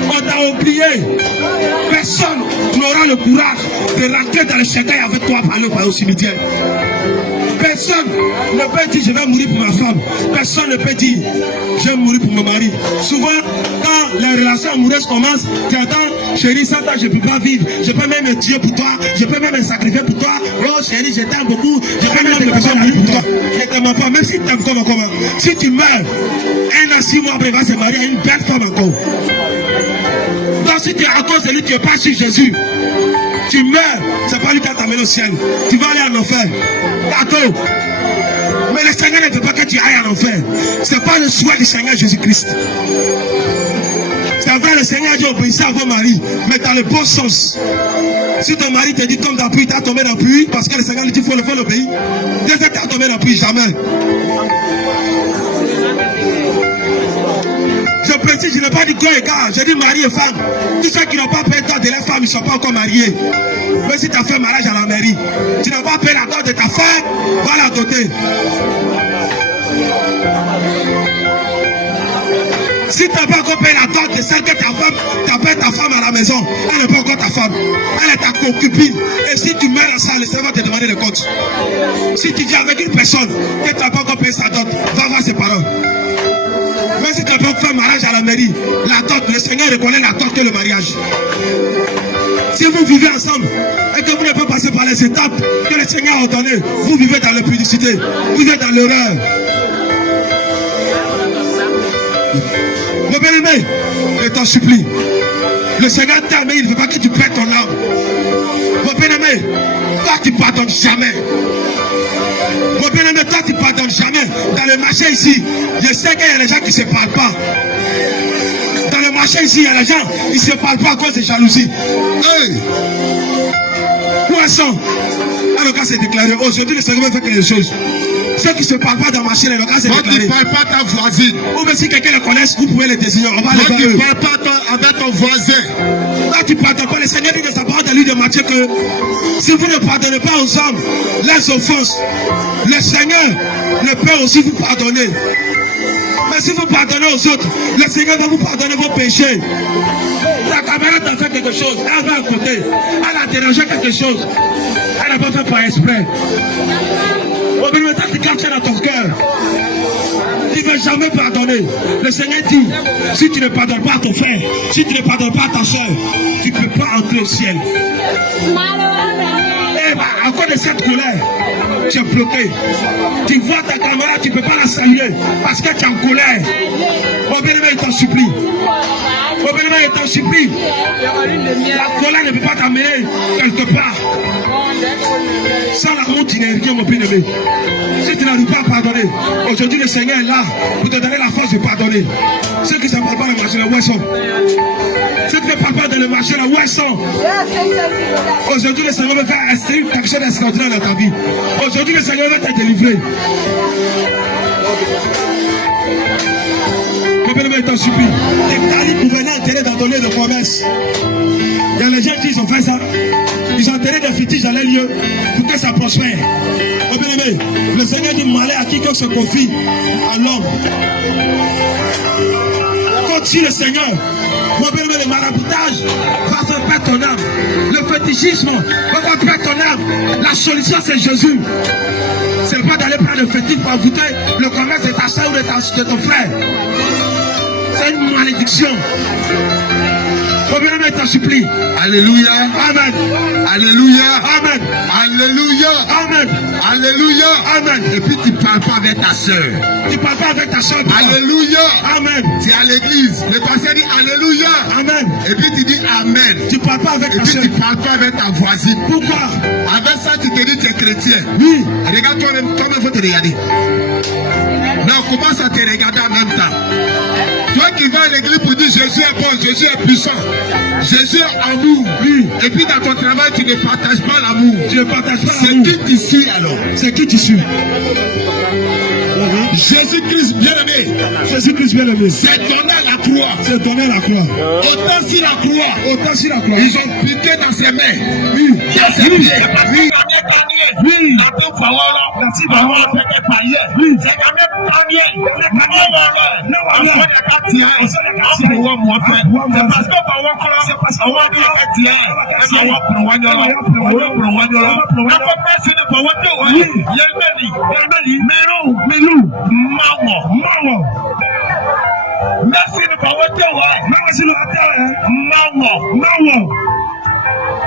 On t'a oublié. Personne n'aura le courage de rentrer dans le cercueil avec toi pour aller au cimetière. Personne ne peut dire je vais mourir pour ma femme. Personne ne peut dire je vais mourir pour mon mari. Souvent, quand les relations amoureuses commencent, tu attends, chérie, sans toi je ne peux pas vivre. Je peux même me tuer pour toi. Je peux même me sacrifier pour toi. Oh chérie, je t'aime beaucoup. Je peux même me faire la vie pour toi. Je ne t'aime pas, même si tu t'aimes comme encore. Si tu meurs, 1 an, 6 mois après, il va se marier à une belle femme encore. Donc si tu es à cause de lui, tu n'es pas sur Jésus. Tu meurs, c'est pas lui qui t'amène au ciel. Tu vas aller en enfer. D'accord. Mais le Seigneur ne veut pas que tu ailles en enfer. Ce n'est pas le souhait du Seigneur Jésus-Christ. C'est vrai, le Seigneur a dit obéissez à vos maris, mais dans le bon sens. Si ton mari te dit comme dans la pluie, tu as tombé dans la pluie, parce que le Seigneur lui dit il faut l'obéir. Dès que tu as tombé dans la pluie, jamais. Je précise, je n'ai pas dit quoi égard, j'ai dit mari et femme. Tous ceux qui n'ont pas payé la dot de leur femme, ils ne sont pas encore mariés. Mais si tu as fait mariage à la mairie, tu n'as pas payé la dot de ta femme, va la doter. Si Si tu n'as pas encore payé la dot de celle que ta femme, t'appelles ta femme à la maison, elle n'est pas encore ta femme. Elle est ta concubine. Et si tu mets la salle, le Seigneur va te demander le compte. Si tu viens avec une personne que tu n'as pas encore payé sa dot, va voir ses parents. Même si tu n'as pas fait mariage à la mairie, la dot, le Seigneur reconnaît la dot que le mariage. Si vous vivez ensemble et que vous ne pouvez pas passer par les étapes que le Seigneur a données, vous vivez dans l'impudicité, vous vivez dans l'erreur. Mon bien-aimé, je t'en supplie. Le Seigneur t'aime, mais il ne veut pas que tu perdes ton âme. Mon bien-aimé, toi tu ne pardonnes jamais. Mon bien-aimé, toi tu ne pardonnes jamais. Dans le marché ici, je sais qu'il y a des gens qui ne se parlent pas. Dans le marché ici, il y a des gens qui ne se parlent pas à cause de jalousie. Hey! Poisson! Alors quand c'est déclaré, aujourd'hui le Seigneur va faire quelque chose. Ceux qui ne se parlent pas dans le marché, le cas c'est déclaré. Quand tu ne parles pas ta voisine. Ou même si quelqu'un le connaît, vous pouvez le désigner. On va le Quand tu ne parles pas avec ton voisin. Quand tu ne pardonnes pas, le Seigneur dit dans sa parole de lui de Matthieu que si vous ne pardonnez pas aux hommes les offenses, le Seigneur ne peut aussi vous pardonner. Mais si vous pardonnez aux autres, le Seigneur va vous pardonner vos péchés. Ta camarade a fait quelque chose, elle va à côté, elle a dérangé quelque chose, elle n'a pas fait par exprès. Au milieu de ta cicatrice dans ton cœur, tu ne veux jamais pardonner. Le Seigneur dit, si tu ne pardonnes pas à ton frère, si tu ne pardonnes pas à ta soeur, tu ne peux pas entrer au ciel. Et bah, à cause de cette colère, tu es bloqué. Tu vois ta camarade, tu ne peux pas la saluer parce que tu es en colère. Au bien-aimé, il t'en supplie. Au bien-aimé, il t'en supplie. La colère ne peut pas t'amener quelque part. Sans la honte, tu n'es rien, mon bien-aimé. Si tu n'arrives pas à pardonner, aujourd'hui le Seigneur est là pour te donner la force de pardonner. Ceux qui ne savent pas le marché, là, où ils sont? Ceux qui ne parlent pas dans le marché, là, où ils sont? Aujourd'hui le Seigneur va faire quelque chose d'extraordinaire dans ta vie. Aujourd'hui le Seigneur va te délivrer. Mon bien-aimé, il t'en supplie. Les talibs pouvaient enterrer dans ton lieu de commerce. Il y a les gens qui ont fait ça. Ils ont enterré des fétiches dans les lieux pour que ça prospère. Oh bien-aimé, le Seigneur dit malheur à quiconque se confie à l'homme. Continue le Seigneur. Mon bien-aimé, le maraboutage va faire perdre ton âme. Le fétichisme va faire perdre ton âme. La solution c'est Jésus. C'est pas d'aller prendre le fétiche pour envoûter le commerce de ta soeur ou de ton frère. C'est une malédiction. Oh bien-aimé, t'en supplie. Alléluia. Amen. Alléluia. Amen. Alléluia. Amen. Alléluia. Amen. Et puis tu ne parles pas avec ta soeur. Tu ne parles pas avec ta soeur. Alléluia. Amen. Tu es à l'église. Le pasteur dit Alléluia. Amen. Et puis tu dis Amen. Tu ne parles pas avec Et ta puis soeur. tu ne parles pas avec ta voisine. Pourquoi? Avec ça, tu te dis tu es chrétien. Oui. Regarde toi-même, toi-même, faut te regarder. Non, commence à te regarder en même temps. Toi qui vas à l'église pour dire Jésus est bon, Jésus est puissant, Jésus est amour. Oui. Et puis dans ton travail, tu ne partages pas l'amour. Tu ne partages pas C'est l'amour. qui tu suis alors? C'est qui tu suis? Jésus-Christ bien-aimé. Jésus-Christ bien-aimé. C'est donné à la croix. C'est donné à la croix. Autant sur la croix. Autant sur la croix. Ils ont piqué dans ses mains. Oui. Dans ses pieds. Oui. Oui. Merci de pas voter, ouais. Merci le matin. Maman. Maman.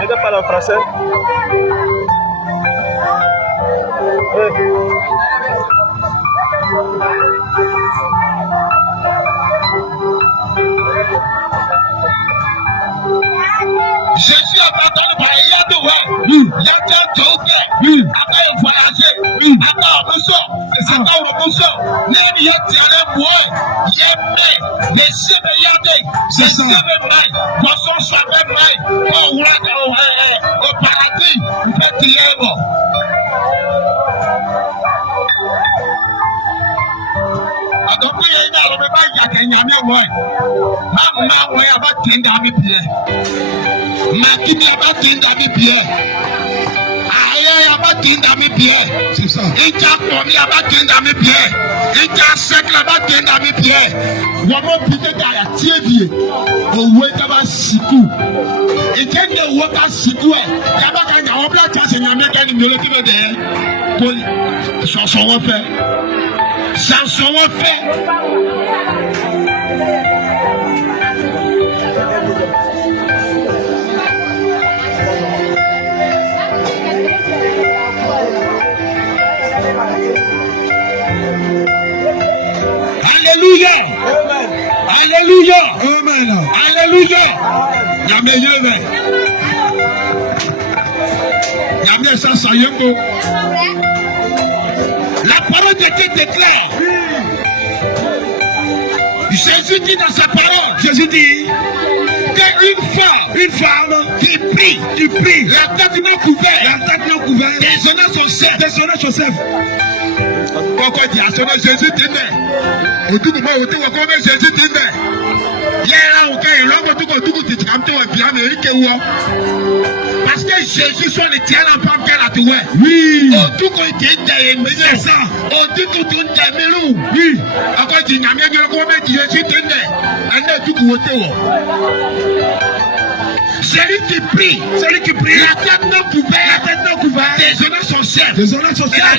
N'aide pas en français. Jésus a pardonné par Yadou, ouais. Yadou, José. Après, il voyageait. Après, on sort. Après, on sort. Même Yadou, moi. Yémé. Les cieux de Yadou. Les cieux de Maï. Poisson savait Maï. Au paradis. Il fait tirer, bon. Agogo yẹn náà ló bẹ bá yàtọ̀ ìyàmẹ́ wọ̀ ẹ̀. Máa wọ̀ ẹ̀ abá tẹ̀ ń dà mí bìẹ́. Màkì ni abá tẹ̀ ń dà mí bìẹ́. Ààyè abá tindami bien. C'est ça. Ija komi aba tindami bien. Ija sekla aba tindami bien. Wamo pite ta ya tievie. Owe taba siku. Ikende woka sikwe. Yaba kanya obla chase nyame kani meloti bede. Ko chanson refait. Chanson refait. Alléluia. Alléluia. Amen. Alléluia. Nyame yeme. Nyame sa sayembo. La parole de Dieu déclare. Jésus dit dans sa parole. Jésus dit Une femme qui prie, la tête non couverte, déshonore son chef. Pourquoi dire à son nom Jésus t'aimait? Au tout moment où tu vois comment Jésus t'aimait. Parce que Jésus soit le tien en femme qu'elle a trouvé. oui. Au tout quand il t'aime, c'est ça. Au tout quand tu t'aimes, oui. Encore dit, n'a rien de comment Jésus t'aimait. Elle n'est tout côté. Celui qui prie, la tête non couverte, déshonore son chef. Les Et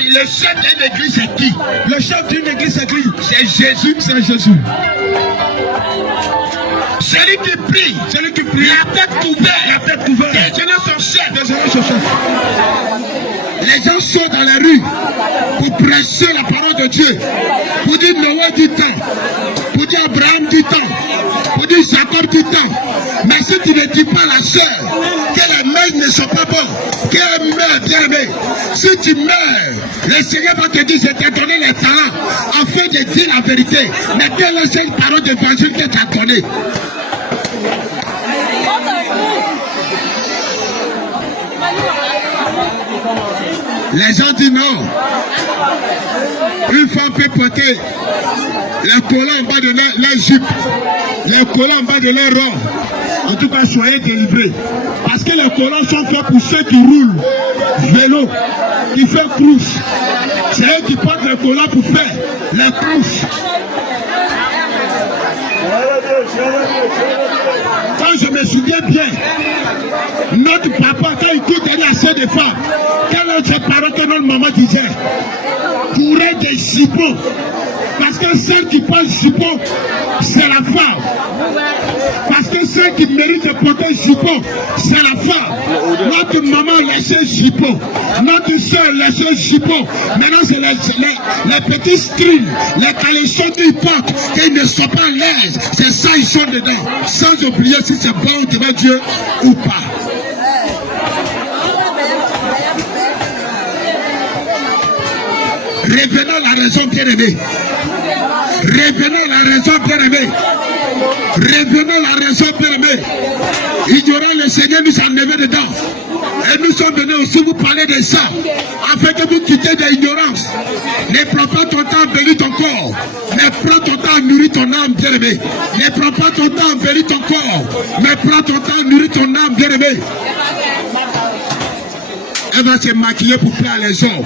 le chef d'une église, c'est qui? Le chef d'une église, c'est qui? C'est Jésus. C'est Jésus. Celui qui prie, la tête couverte, déshonore son chef. Les gens sont dans la rue pour prêcher la parole de Dieu, pour dire Noé du temps, pour dire Abraham du temps, pour dire Jacob du temps. Mais si tu ne dis pas à la sœur que les mères ne sont pas bonnes, qu'elle meurt bien aimée, si tu meurs, le Seigneur va te dire je t'ai donné les talents afin de dire la vérité. Mais quelle est cette parole d'évangile que tu as donnée? Les gens disent non. Une femme peut porter les collants en bas de leur jupe, les collants en bas de leur robe. En tout cas, soyez délivrés. Parce que les collants sont faits pour ceux qui roulent vélo, qui font cruise. C'est eux qui portent les collants pour faire les cruises. Quand je me souviens bien, notre papa, quand il court derrière assez de femmes, quelle est cette parole que notre maman disait? Courez des chipots. Parce que celle qui porte chipot, c'est la femme. Parce que celle qui mérite de porter chipot, c'est la femme. Notre maman laissait chipot. Notre soeur laissait chipot. Maintenant, c'est les petits strings, les caleçons qu'ils portent, qu'ils ne sont pas à l'aise. C'est ça, ils sont dedans. Sans oublier si c'est bon devant Dieu ou pas. Revenons à la raison bien-aimée. Revenons à la raison bien-aimée. Revenons à la raison bien-aimée. Ignorant le Seigneur nous a enlevés dedans. Et nous sommes venus aussi vous parler de ça. Afin que vous quittez de l'ignorance. Ne prends pas ton temps à bénir ton corps. Mais prends ton temps à nourrir ton âme bien-aimée. Ne prends pas ton temps à bénir ton corps. Mais prends ton temps à nourrir ton âme bien-aimée. Elle va se maquiller pour plaire les hommes.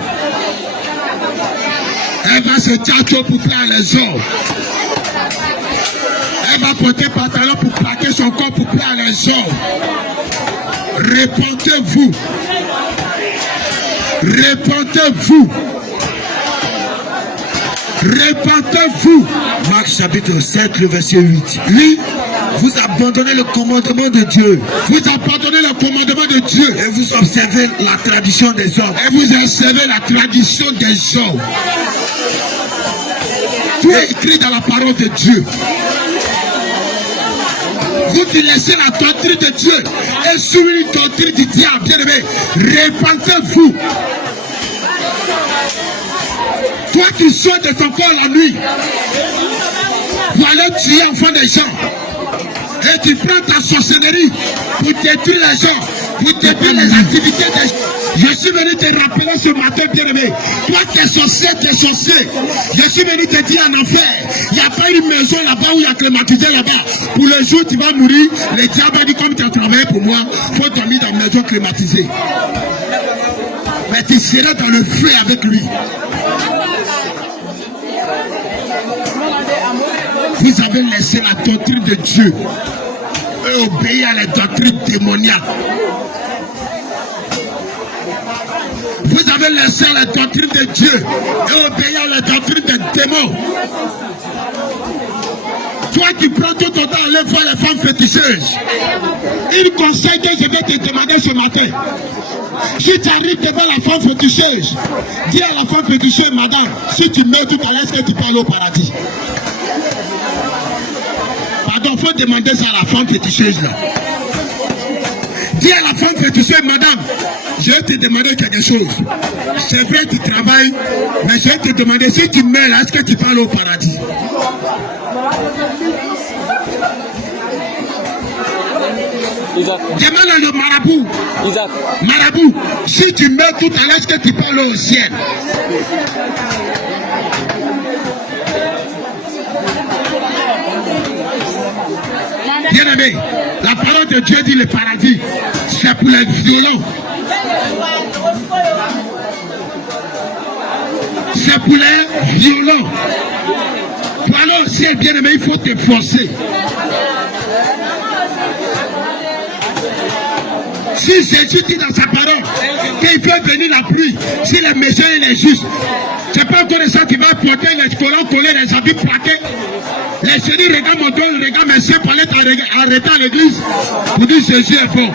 Elle va se tchatcher pour plaire les hommes. Elle va porter pantalon pour plaquer son corps pour plaire les hommes. Répentez-vous. Répentez-vous. Répentez-vous. Marc chapitre 7, le verset 8. Oui, vous abandonnez le commandement de Dieu. Vous abandonnez le commandement de Dieu. Et vous observez la tradition des hommes. Et vous observez la tradition des hommes. Tout est écrit dans la parole de Dieu. Vous qui laissez la doctrine de Dieu et suivez une doctrine du diable, bien-aimé, répentez-vous. Toi qui sors de ton corps la nuit, pour aller tuer enfants des gens, et tu prends ta sorcellerie pour détruire les gens, pour détruire les activités des gens. Je suis venu te rappeler ce matin, bien-aimé. Toi qui es sorcier, je suis venu te dire en enfer, il n'y a pas une maison là-bas où il y a climatisé là-bas. Pour le jour où tu vas mourir, le diable dit comme tu as travaillé pour moi, il faut dormir dans une maison climatisée. Mais mais tu seras dans le feu avec lui. Vous avez laissé la doctrine de Dieu et obéi à la doctrine démoniaque. Vous avez laissé la doctrine de Dieu et obéi à la doctrine des démons. Toi qui prends tout ton temps à aller voir les femmes féticheuses, il conseille que je vais te demander ce matin. Si tu arrives devant la femme féticheuse, dis à la femme féticheuse, madame, si tu meurs tout à l'heure, est-ce que tu peux aller au paradis? Pardon, il faut demander ça à la femme féticheuse là. Dis à la femme féticheuse, madame, je vais te demander quelque chose. C'est vrai que tu travailles, mais je vais te demander, si tu meurs là, est-ce que tu peux aller au paradis? Isaac. Demande à le marabout. Isaac. Marabout, si tu meurs tout à l'heure, est-ce que tu peux aller au ciel? Bien aimé, la parole de Dieu dit le paradis, c'est pour les violents. C'est pour les violents. Pour aller au ciel, bien aimé, il faut te forcer. Si Jésus dit dans sa parole qu'il fait venir la pluie, si les méchants et les justes, c'est pas encore ça qui va porter les collants collés, les habits plaqués. Les chéris regardent mon dos, regardent mes soeurs pour arrêter à l'église pour dire Jésus est bon.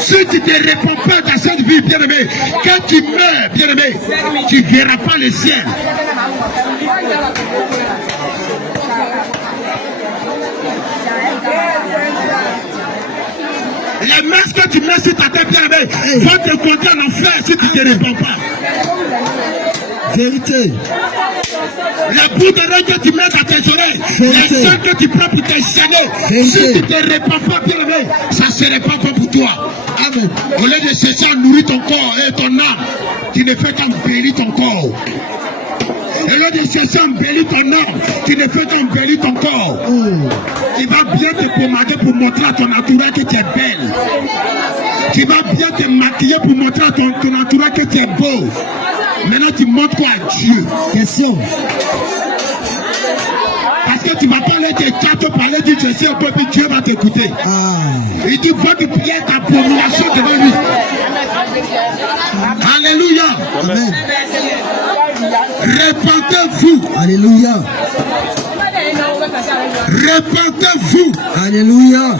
Si tu ne te réponds pas dans cette vie, bien-aimé, quand tu meurs, bien-aimé, tu ne verras pas le ciel. Les masques que tu mets sur ta tête, bien-aimé, vont te conduire en enfer si tu ne te réponds pas. Vérité. La boue d'oreille que tu mets dans tes oreilles, les soins que tu prends pour tes chaîner, si tu ne te réponds pas, bien-aimé, ça ne serait pas bon pour toi. Amen. Au lieu de chercher à nourrir ton corps et ton âme, tu ne fais qu'embellir ton corps. Au lieu de chercher à embellir ton âme, tu ne fais qu'embellir ton corps. Tu vas bien te pommader pour montrer à ton entourage que tu es belle. Tu vas bien te maquiller pour montrer à ton entourage que tu es beau. Maintenant, tu montres quoi à Dieu? Question. Parce que tu ne vas pas laisser tes parler du Jésus et puis Dieu va t'écouter. Il dit, votre prière est abomination devant lui. Alléluia. Amen. Répentez-vous. Alléluia. Répentez-vous. Alléluia.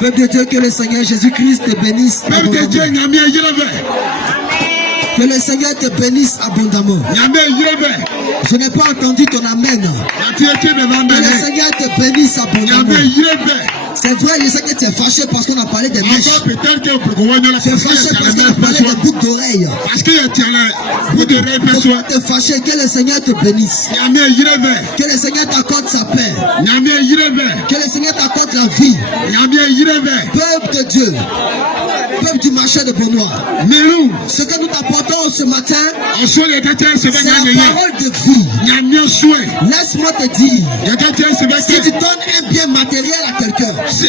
Peuple de Dieu, que le Seigneur Jésus-Christ te bénisse. Peuple de Dieu, que le Seigneur te bénisse abondamment. Je n'ai pas entendu ton amen. Que le Seigneur te bénisse abondamment. C'est vrai, je sais que tu es fâché parce qu'on a parlé des mèches. Tu es fâché parce qu'on a parlé des boucles d'oreilles. Parce que tu as la boucle d'oreille. Pourquoi tu es fâché? Que le Seigneur te bénisse. Que le Seigneur t'accorde sa paix. Que le Seigneur t'accorde la vie. Peuple de Dieu, peuple du marché de Benoît, ce que nous t'apportons ce matin, c'est la parole de vie. Laisse-moi te dire, si tu donnes un bien matériel à quelqu'un, ce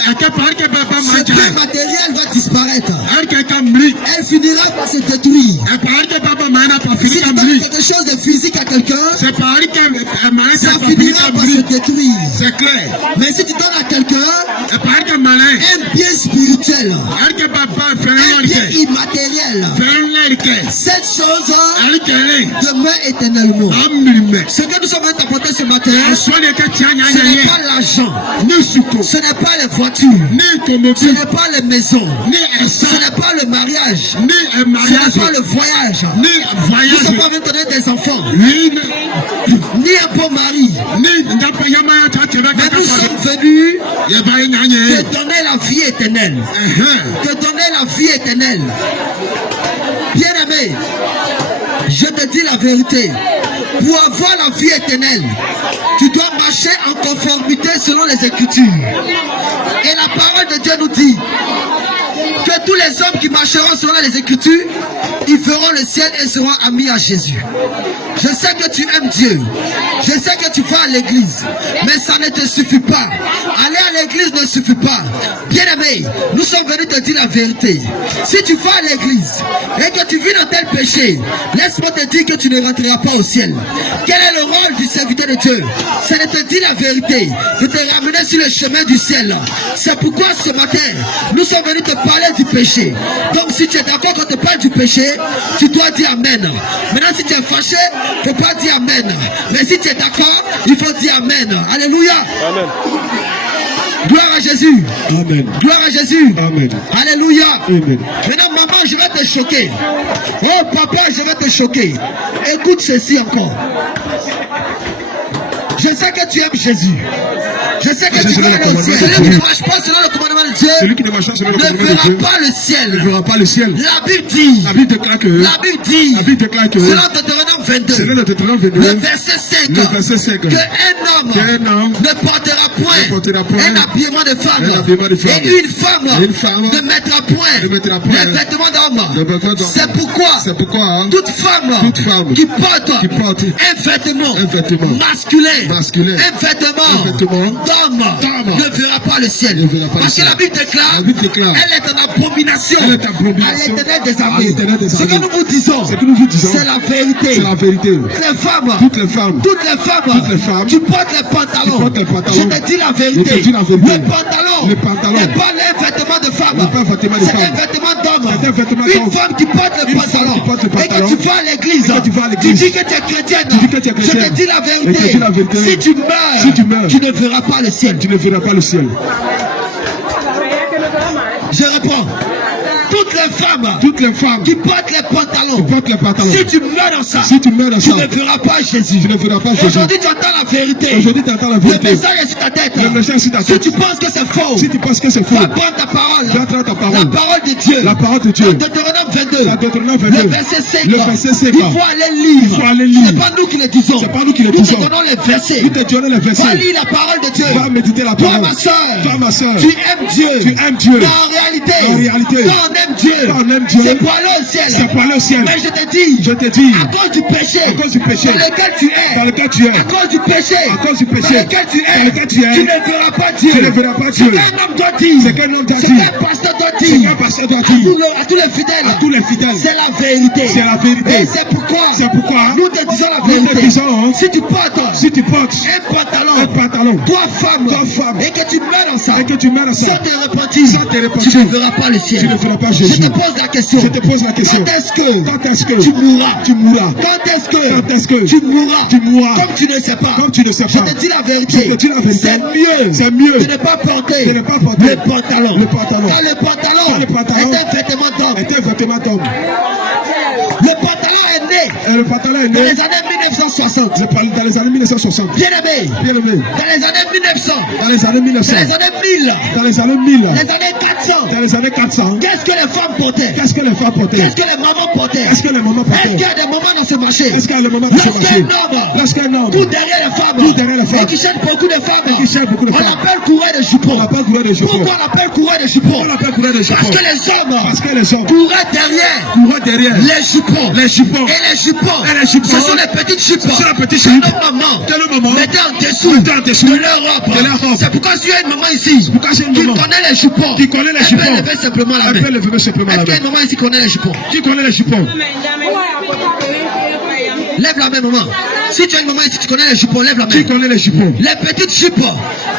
bien matériel va disparaître. Elle finira par se détruire. Si tu donnes quelque chose de physique à quelqu'un, ça finira par se détruire. C'est clair. Mais si tu donnes à quelqu'un un bien spirituel, un bien immatériel, cette chose demeure éternellement. Ce que nous sommes en train d'apporter ce matin, ce n'est pas l'argent, ce n'est pas les voitures, ce n'est pas les maisons, ce n'est pas le mariage, ce n'est pas le voyage. Nous ne sommes pas en train de donner des enfants, ni un beau mari. Mais nous sommes venus te donner la vie éternelle. Te donner la vie éternelle. Bien aimé, je te dis la vérité. Pour avoir la vie éternelle, tu dois marcher en conformité selon les Écritures. Et la parole de Dieu nous dit que tous les hommes qui marcheront selon les Écritures, ils feront le ciel et seront amis à Jésus. Je sais que tu aimes Dieu. Je sais que tu vas à l'église. Mais ça ne te suffit pas. Aller à l'église ne suffit pas. Bien-aimé, nous sommes venus te dire la vérité. Si tu vas à l'église et que tu vis dans tel péché, laisse-moi te dire que tu ne rentreras pas au ciel. Quel est le rôle du serviteur de Dieu? C'est de te dire la vérité, de te ramener sur le chemin du ciel. C'est pourquoi ce matin, nous sommes venus te parler du péché. Donc si tu es d'accord qu'on te parle du péché, tu dois dire Amen. Maintenant si tu es fâché, il ne faut pas dire Amen. Mais si tu es d'accord, il faut dire Amen. Alléluia. Amen. Gloire à Jésus. Amen. Gloire à Jésus. Amen. Alléluia. Amen. Maintenant, maman, je vais te choquer. Oh, papa, je vais te choquer. Écoute ceci encore. Je sais que tu aimes Jésus. Je sais que tu vas aller au ciel. Celui qui ne marche pas selon le commandement de Dieu Celui qui ne marche pas selon le ne commandement de verra Dieu pas le ciel. ne verra pas le ciel. La Bible dit. La Bible déclare que. La Bible dit. La Bible déclare que. Selon Deutéronome 22. Selon le Deutéronome 22. Le verset 5. Le verset 5. Que un homme ne portera point un habillement de femme. Et une femme ne mettra point les vêtements d'homme. C'est pourquoi toute femme qui porte un vêtement masculin, un vêtement d'homme ne verra pas le ciel. Parce que la Bible déclare, elle est en abomination à l'éternel des armées. Ce que nous vous disons, c'est la vérité. C'est la vérité. Toutes les femmes qui portent les pantalons, je te dis la vérité. Le pantalon n'est pas un vêtement de femme, c'est un vêtement d'homme. Une femme qui porte le pantalon et que tu vas à l'église, tu dis que tu es chrétienne, je te dis la vérité. Si tu meurs, tu ne verras pas le ciel. Tu ne verras pas le ciel. Je réponds. Toutes les femmes qui portent les pantalons, si tu meurs dans ça, tu ne verras pas Jésus. Aujourd'hui tu entends la vérité. Le message est sur ta tête. Si tu penses que c'est faux, va prendre ta parole. La parole de Dieu. Dans Deutéronome 22, le verset 5. Il faut aller lire. Ce n'est pas nous qui le disons. Nous te donnons les versets. Va lire la parole de Dieu. Va méditer la Toi parole. ma soeur, tu aimes Dieu. Mais en réalité, quand on aime Dieu, c'est pour aller au ciel. Mais je te dis, à cause du péché, dans lequel tu es, à cause du péché, dans lequel tu es, tu ne verras pas Dieu. Ce qu'un homme doit dire, ce qu'un pasteur doit dire, à tous les fidèles, c'est la vérité. Et c'est pourquoi nous te disons la vérité. Si tu portes un pantalon, toi femme, et que tu meurs dans ça, sans te repentir, tu ne verras pas le ciel. Je te pose la question. Quand est-ce que tu mourras? Quand est-ce que tu mourras? Comme tu ne sais pas. Je te dis la vérité. C'est mieux de ne pas porter le pantalon. Car le pantalon est un vêtement d'homme. Le pantalon est né dans les années 1960. Dans les années 1960. Bien aimé. Dans les années 1900. Dans les années 1900. Dans les années 1000. Dans les années 1000. Les années 400. Dans les années 400. Qu'est-ce que les femmes portaient? Qu'est-ce que les femmes portaient? Qu'est-ce que les mamans portaient? Est-ce que les mamans portaient? Est-ce qu'il y a des moments dans ce marché? Est-ce qu'il y a des moments dans ce marché? Lorsqu'un homme tout derrière les femmes, et qui cherche beaucoup de femmes, on appelle coureur de jupons. Pourquoi on appelle coureur de jupons? Parce que les hommes couraient derrière les jupons. Et les jupons, ce sont les petites jupes que nos mamans mettaient en dessous de leur robe. C'est pourquoi s'il y a une maman ici qui connaît les jupons, elle peut lever simplement la main. Est-ce qu'il y a une maman ici qui connaît les jupons? Qui connaît les jupons? Lève la main, maman. Si tu as une maman ici, tu connais les jupons, lève la main. Qui connaît les jupons? Les petites jupes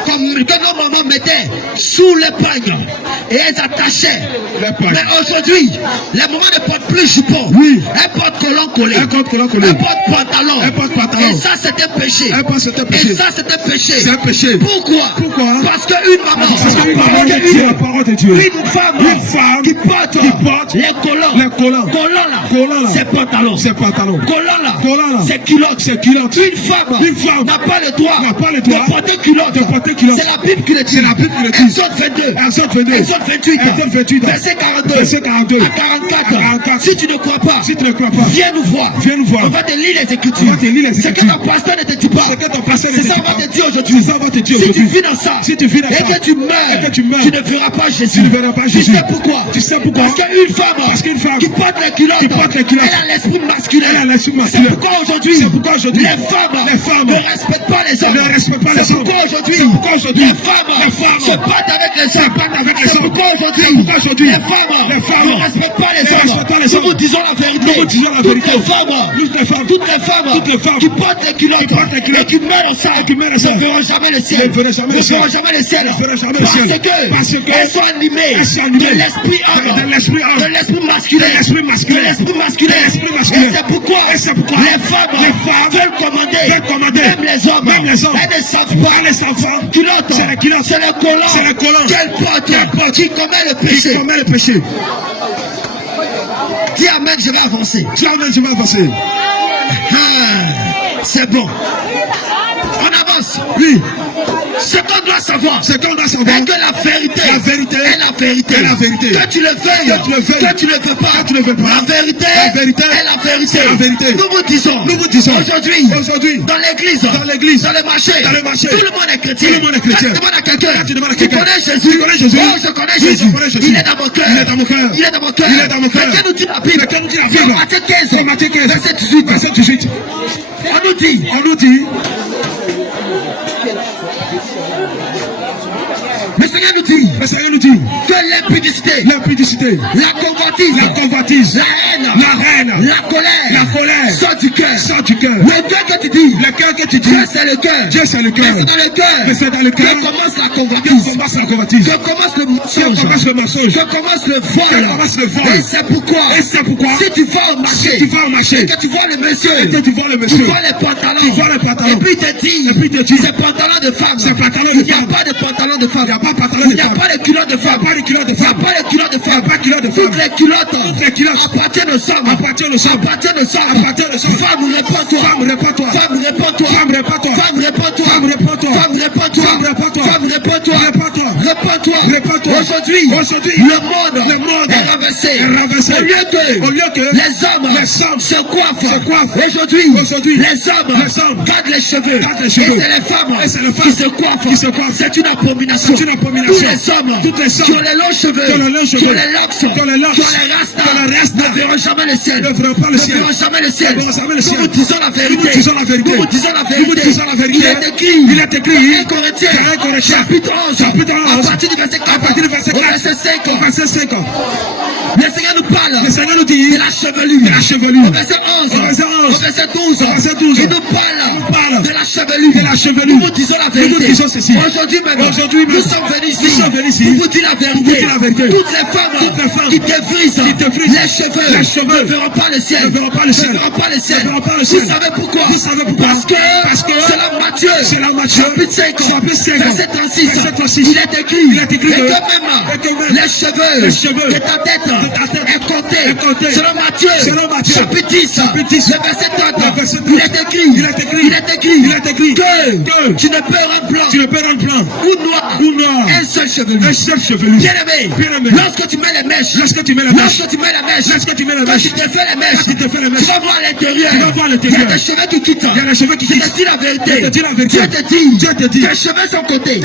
que nos mamans mettaient sous les pagnes et elles attachaient. Mais aujourd'hui, les mamans ne portent plus jupons. Oui. Elles portent collant collé. Elles portent pantalon. Et ça, c'est un péché. C'est un péché. Pourquoi? Parce qu'une maman, la parole de Dieu. Une femme qui porte les collants là, c'est pantalon. Collant là, c'est culotte. culotte. Une femme n'a pas le droit de porter culotte. C'est la Bible qui le dit. Exode 22. Exode 28. Verset 42. À 44. Si tu ne crois pas, viens nous voir. On va te lire les Écritures. Ce que ton pasteur ne te dit pas, c'est ça qu'on va te dire aujourd'hui. Si tu vis dans ça et que tu meurs, tu ne verras pas Jésus. Tu sais pourquoi? Parce qu'une femme qui porte les culottes, elle a l'esprit masculin. C'est pourquoi aujourd'hui, les femmes ne respectent pas les hommes. C'est pourquoi aujourd'hui, les femmes se battent avec les hommes. C'est pourquoi aujourd'hui, les femmes ne respectent pas les hommes. Nous vous disons la vérité. Toutes les femmes qui portent les culottes et qui meurent au sang ne verront jamais le ciel. Parce qu'elles sont animées de l'esprit homme, de l'esprit masculin. Et c'est pourquoi les femmes veulent commander même les hommes. Elles ne savent pas culotte, c'est le collant qu'elles portent qui commet le péché. Dis amen, je vais avancer. C'est bon. On avance. Oui. Ce qu'on doit savoir, c'est que la vérité est la vérité. Que tu le veuilles, que tu ne le veux pas, la vérité est la vérité. Nous vous disons aujourd'hui, dans l'église, dans le marché, tout le monde est chrétien. Quand tu demandes à quelqu'un, tu connais Jésus. Oh, je connais Jésus. Il est dans mon cœur. Quelqu'un nous dit la Bible. Dans Matthieu 15, verset 18. On nous dit. Le Seigneur nous dit que l'impudicité, la convoitise, la haine, la colère sortent du cœur. Le cœur que tu dis, Dieu c'est le cœur. Mais c'est dans le cœur que commence la convoitise, que commence le mensonge, que commence le vol. Et c'est pourquoi si tu vas au marché et que tu vois le monsieur, tu vois les pantalons, et puis il te dit c'est pantalon de femme. Il n'y a pas de pantalon de femme. Il n'y a pas de culotte de femme. Toutes les culottes appartiennent aux hommes. Femme, réponds-toi. Aujourd'hui, le monde est renversé. Au lieu que les hommes se coiffent. Aujourd'hui, les hommes gardent les cheveux. Et c'est les femmes qui se coiffent. C'est une abomination. Toutes les hommes qui ont les longs cheveux, qui ont les locks, qui ont les rastas, ne verront jamais le ciel. Nous vous disons la vérité. Il est écrit. 1 Corinthiens, chapitre 11, à partir du verset 4, au verset 5. Le Seigneur nous parle. Nous dit de la chevelure. Au verset 11, au verset 12, il nous parle de la chevelure. Nous vous disons la vérité. Aujourd'hui, nous sommes venus ici pour vous dire la vérité. Toutes les femmes qui défrisent les cheveux ne verront pas le ciel. Vous savez pourquoi? Parce que c'est la Matthieu, chapitre 5, verset 36. Il est écrit et que même les cheveux de ta tête est compté. Selon Matthieu, chapitre 10, le verset 30. Il est écrit que tu ne peux rendre blanc ou noir un seul chevelu. Bien aimé, lorsque tu mets les mèches, quand tu te fais les mèches, tu vas voir à l'intérieur. Il y a des cheveux qui quittent. Je te dis la vérité. Dieu te dit tes cheveux sont cotés.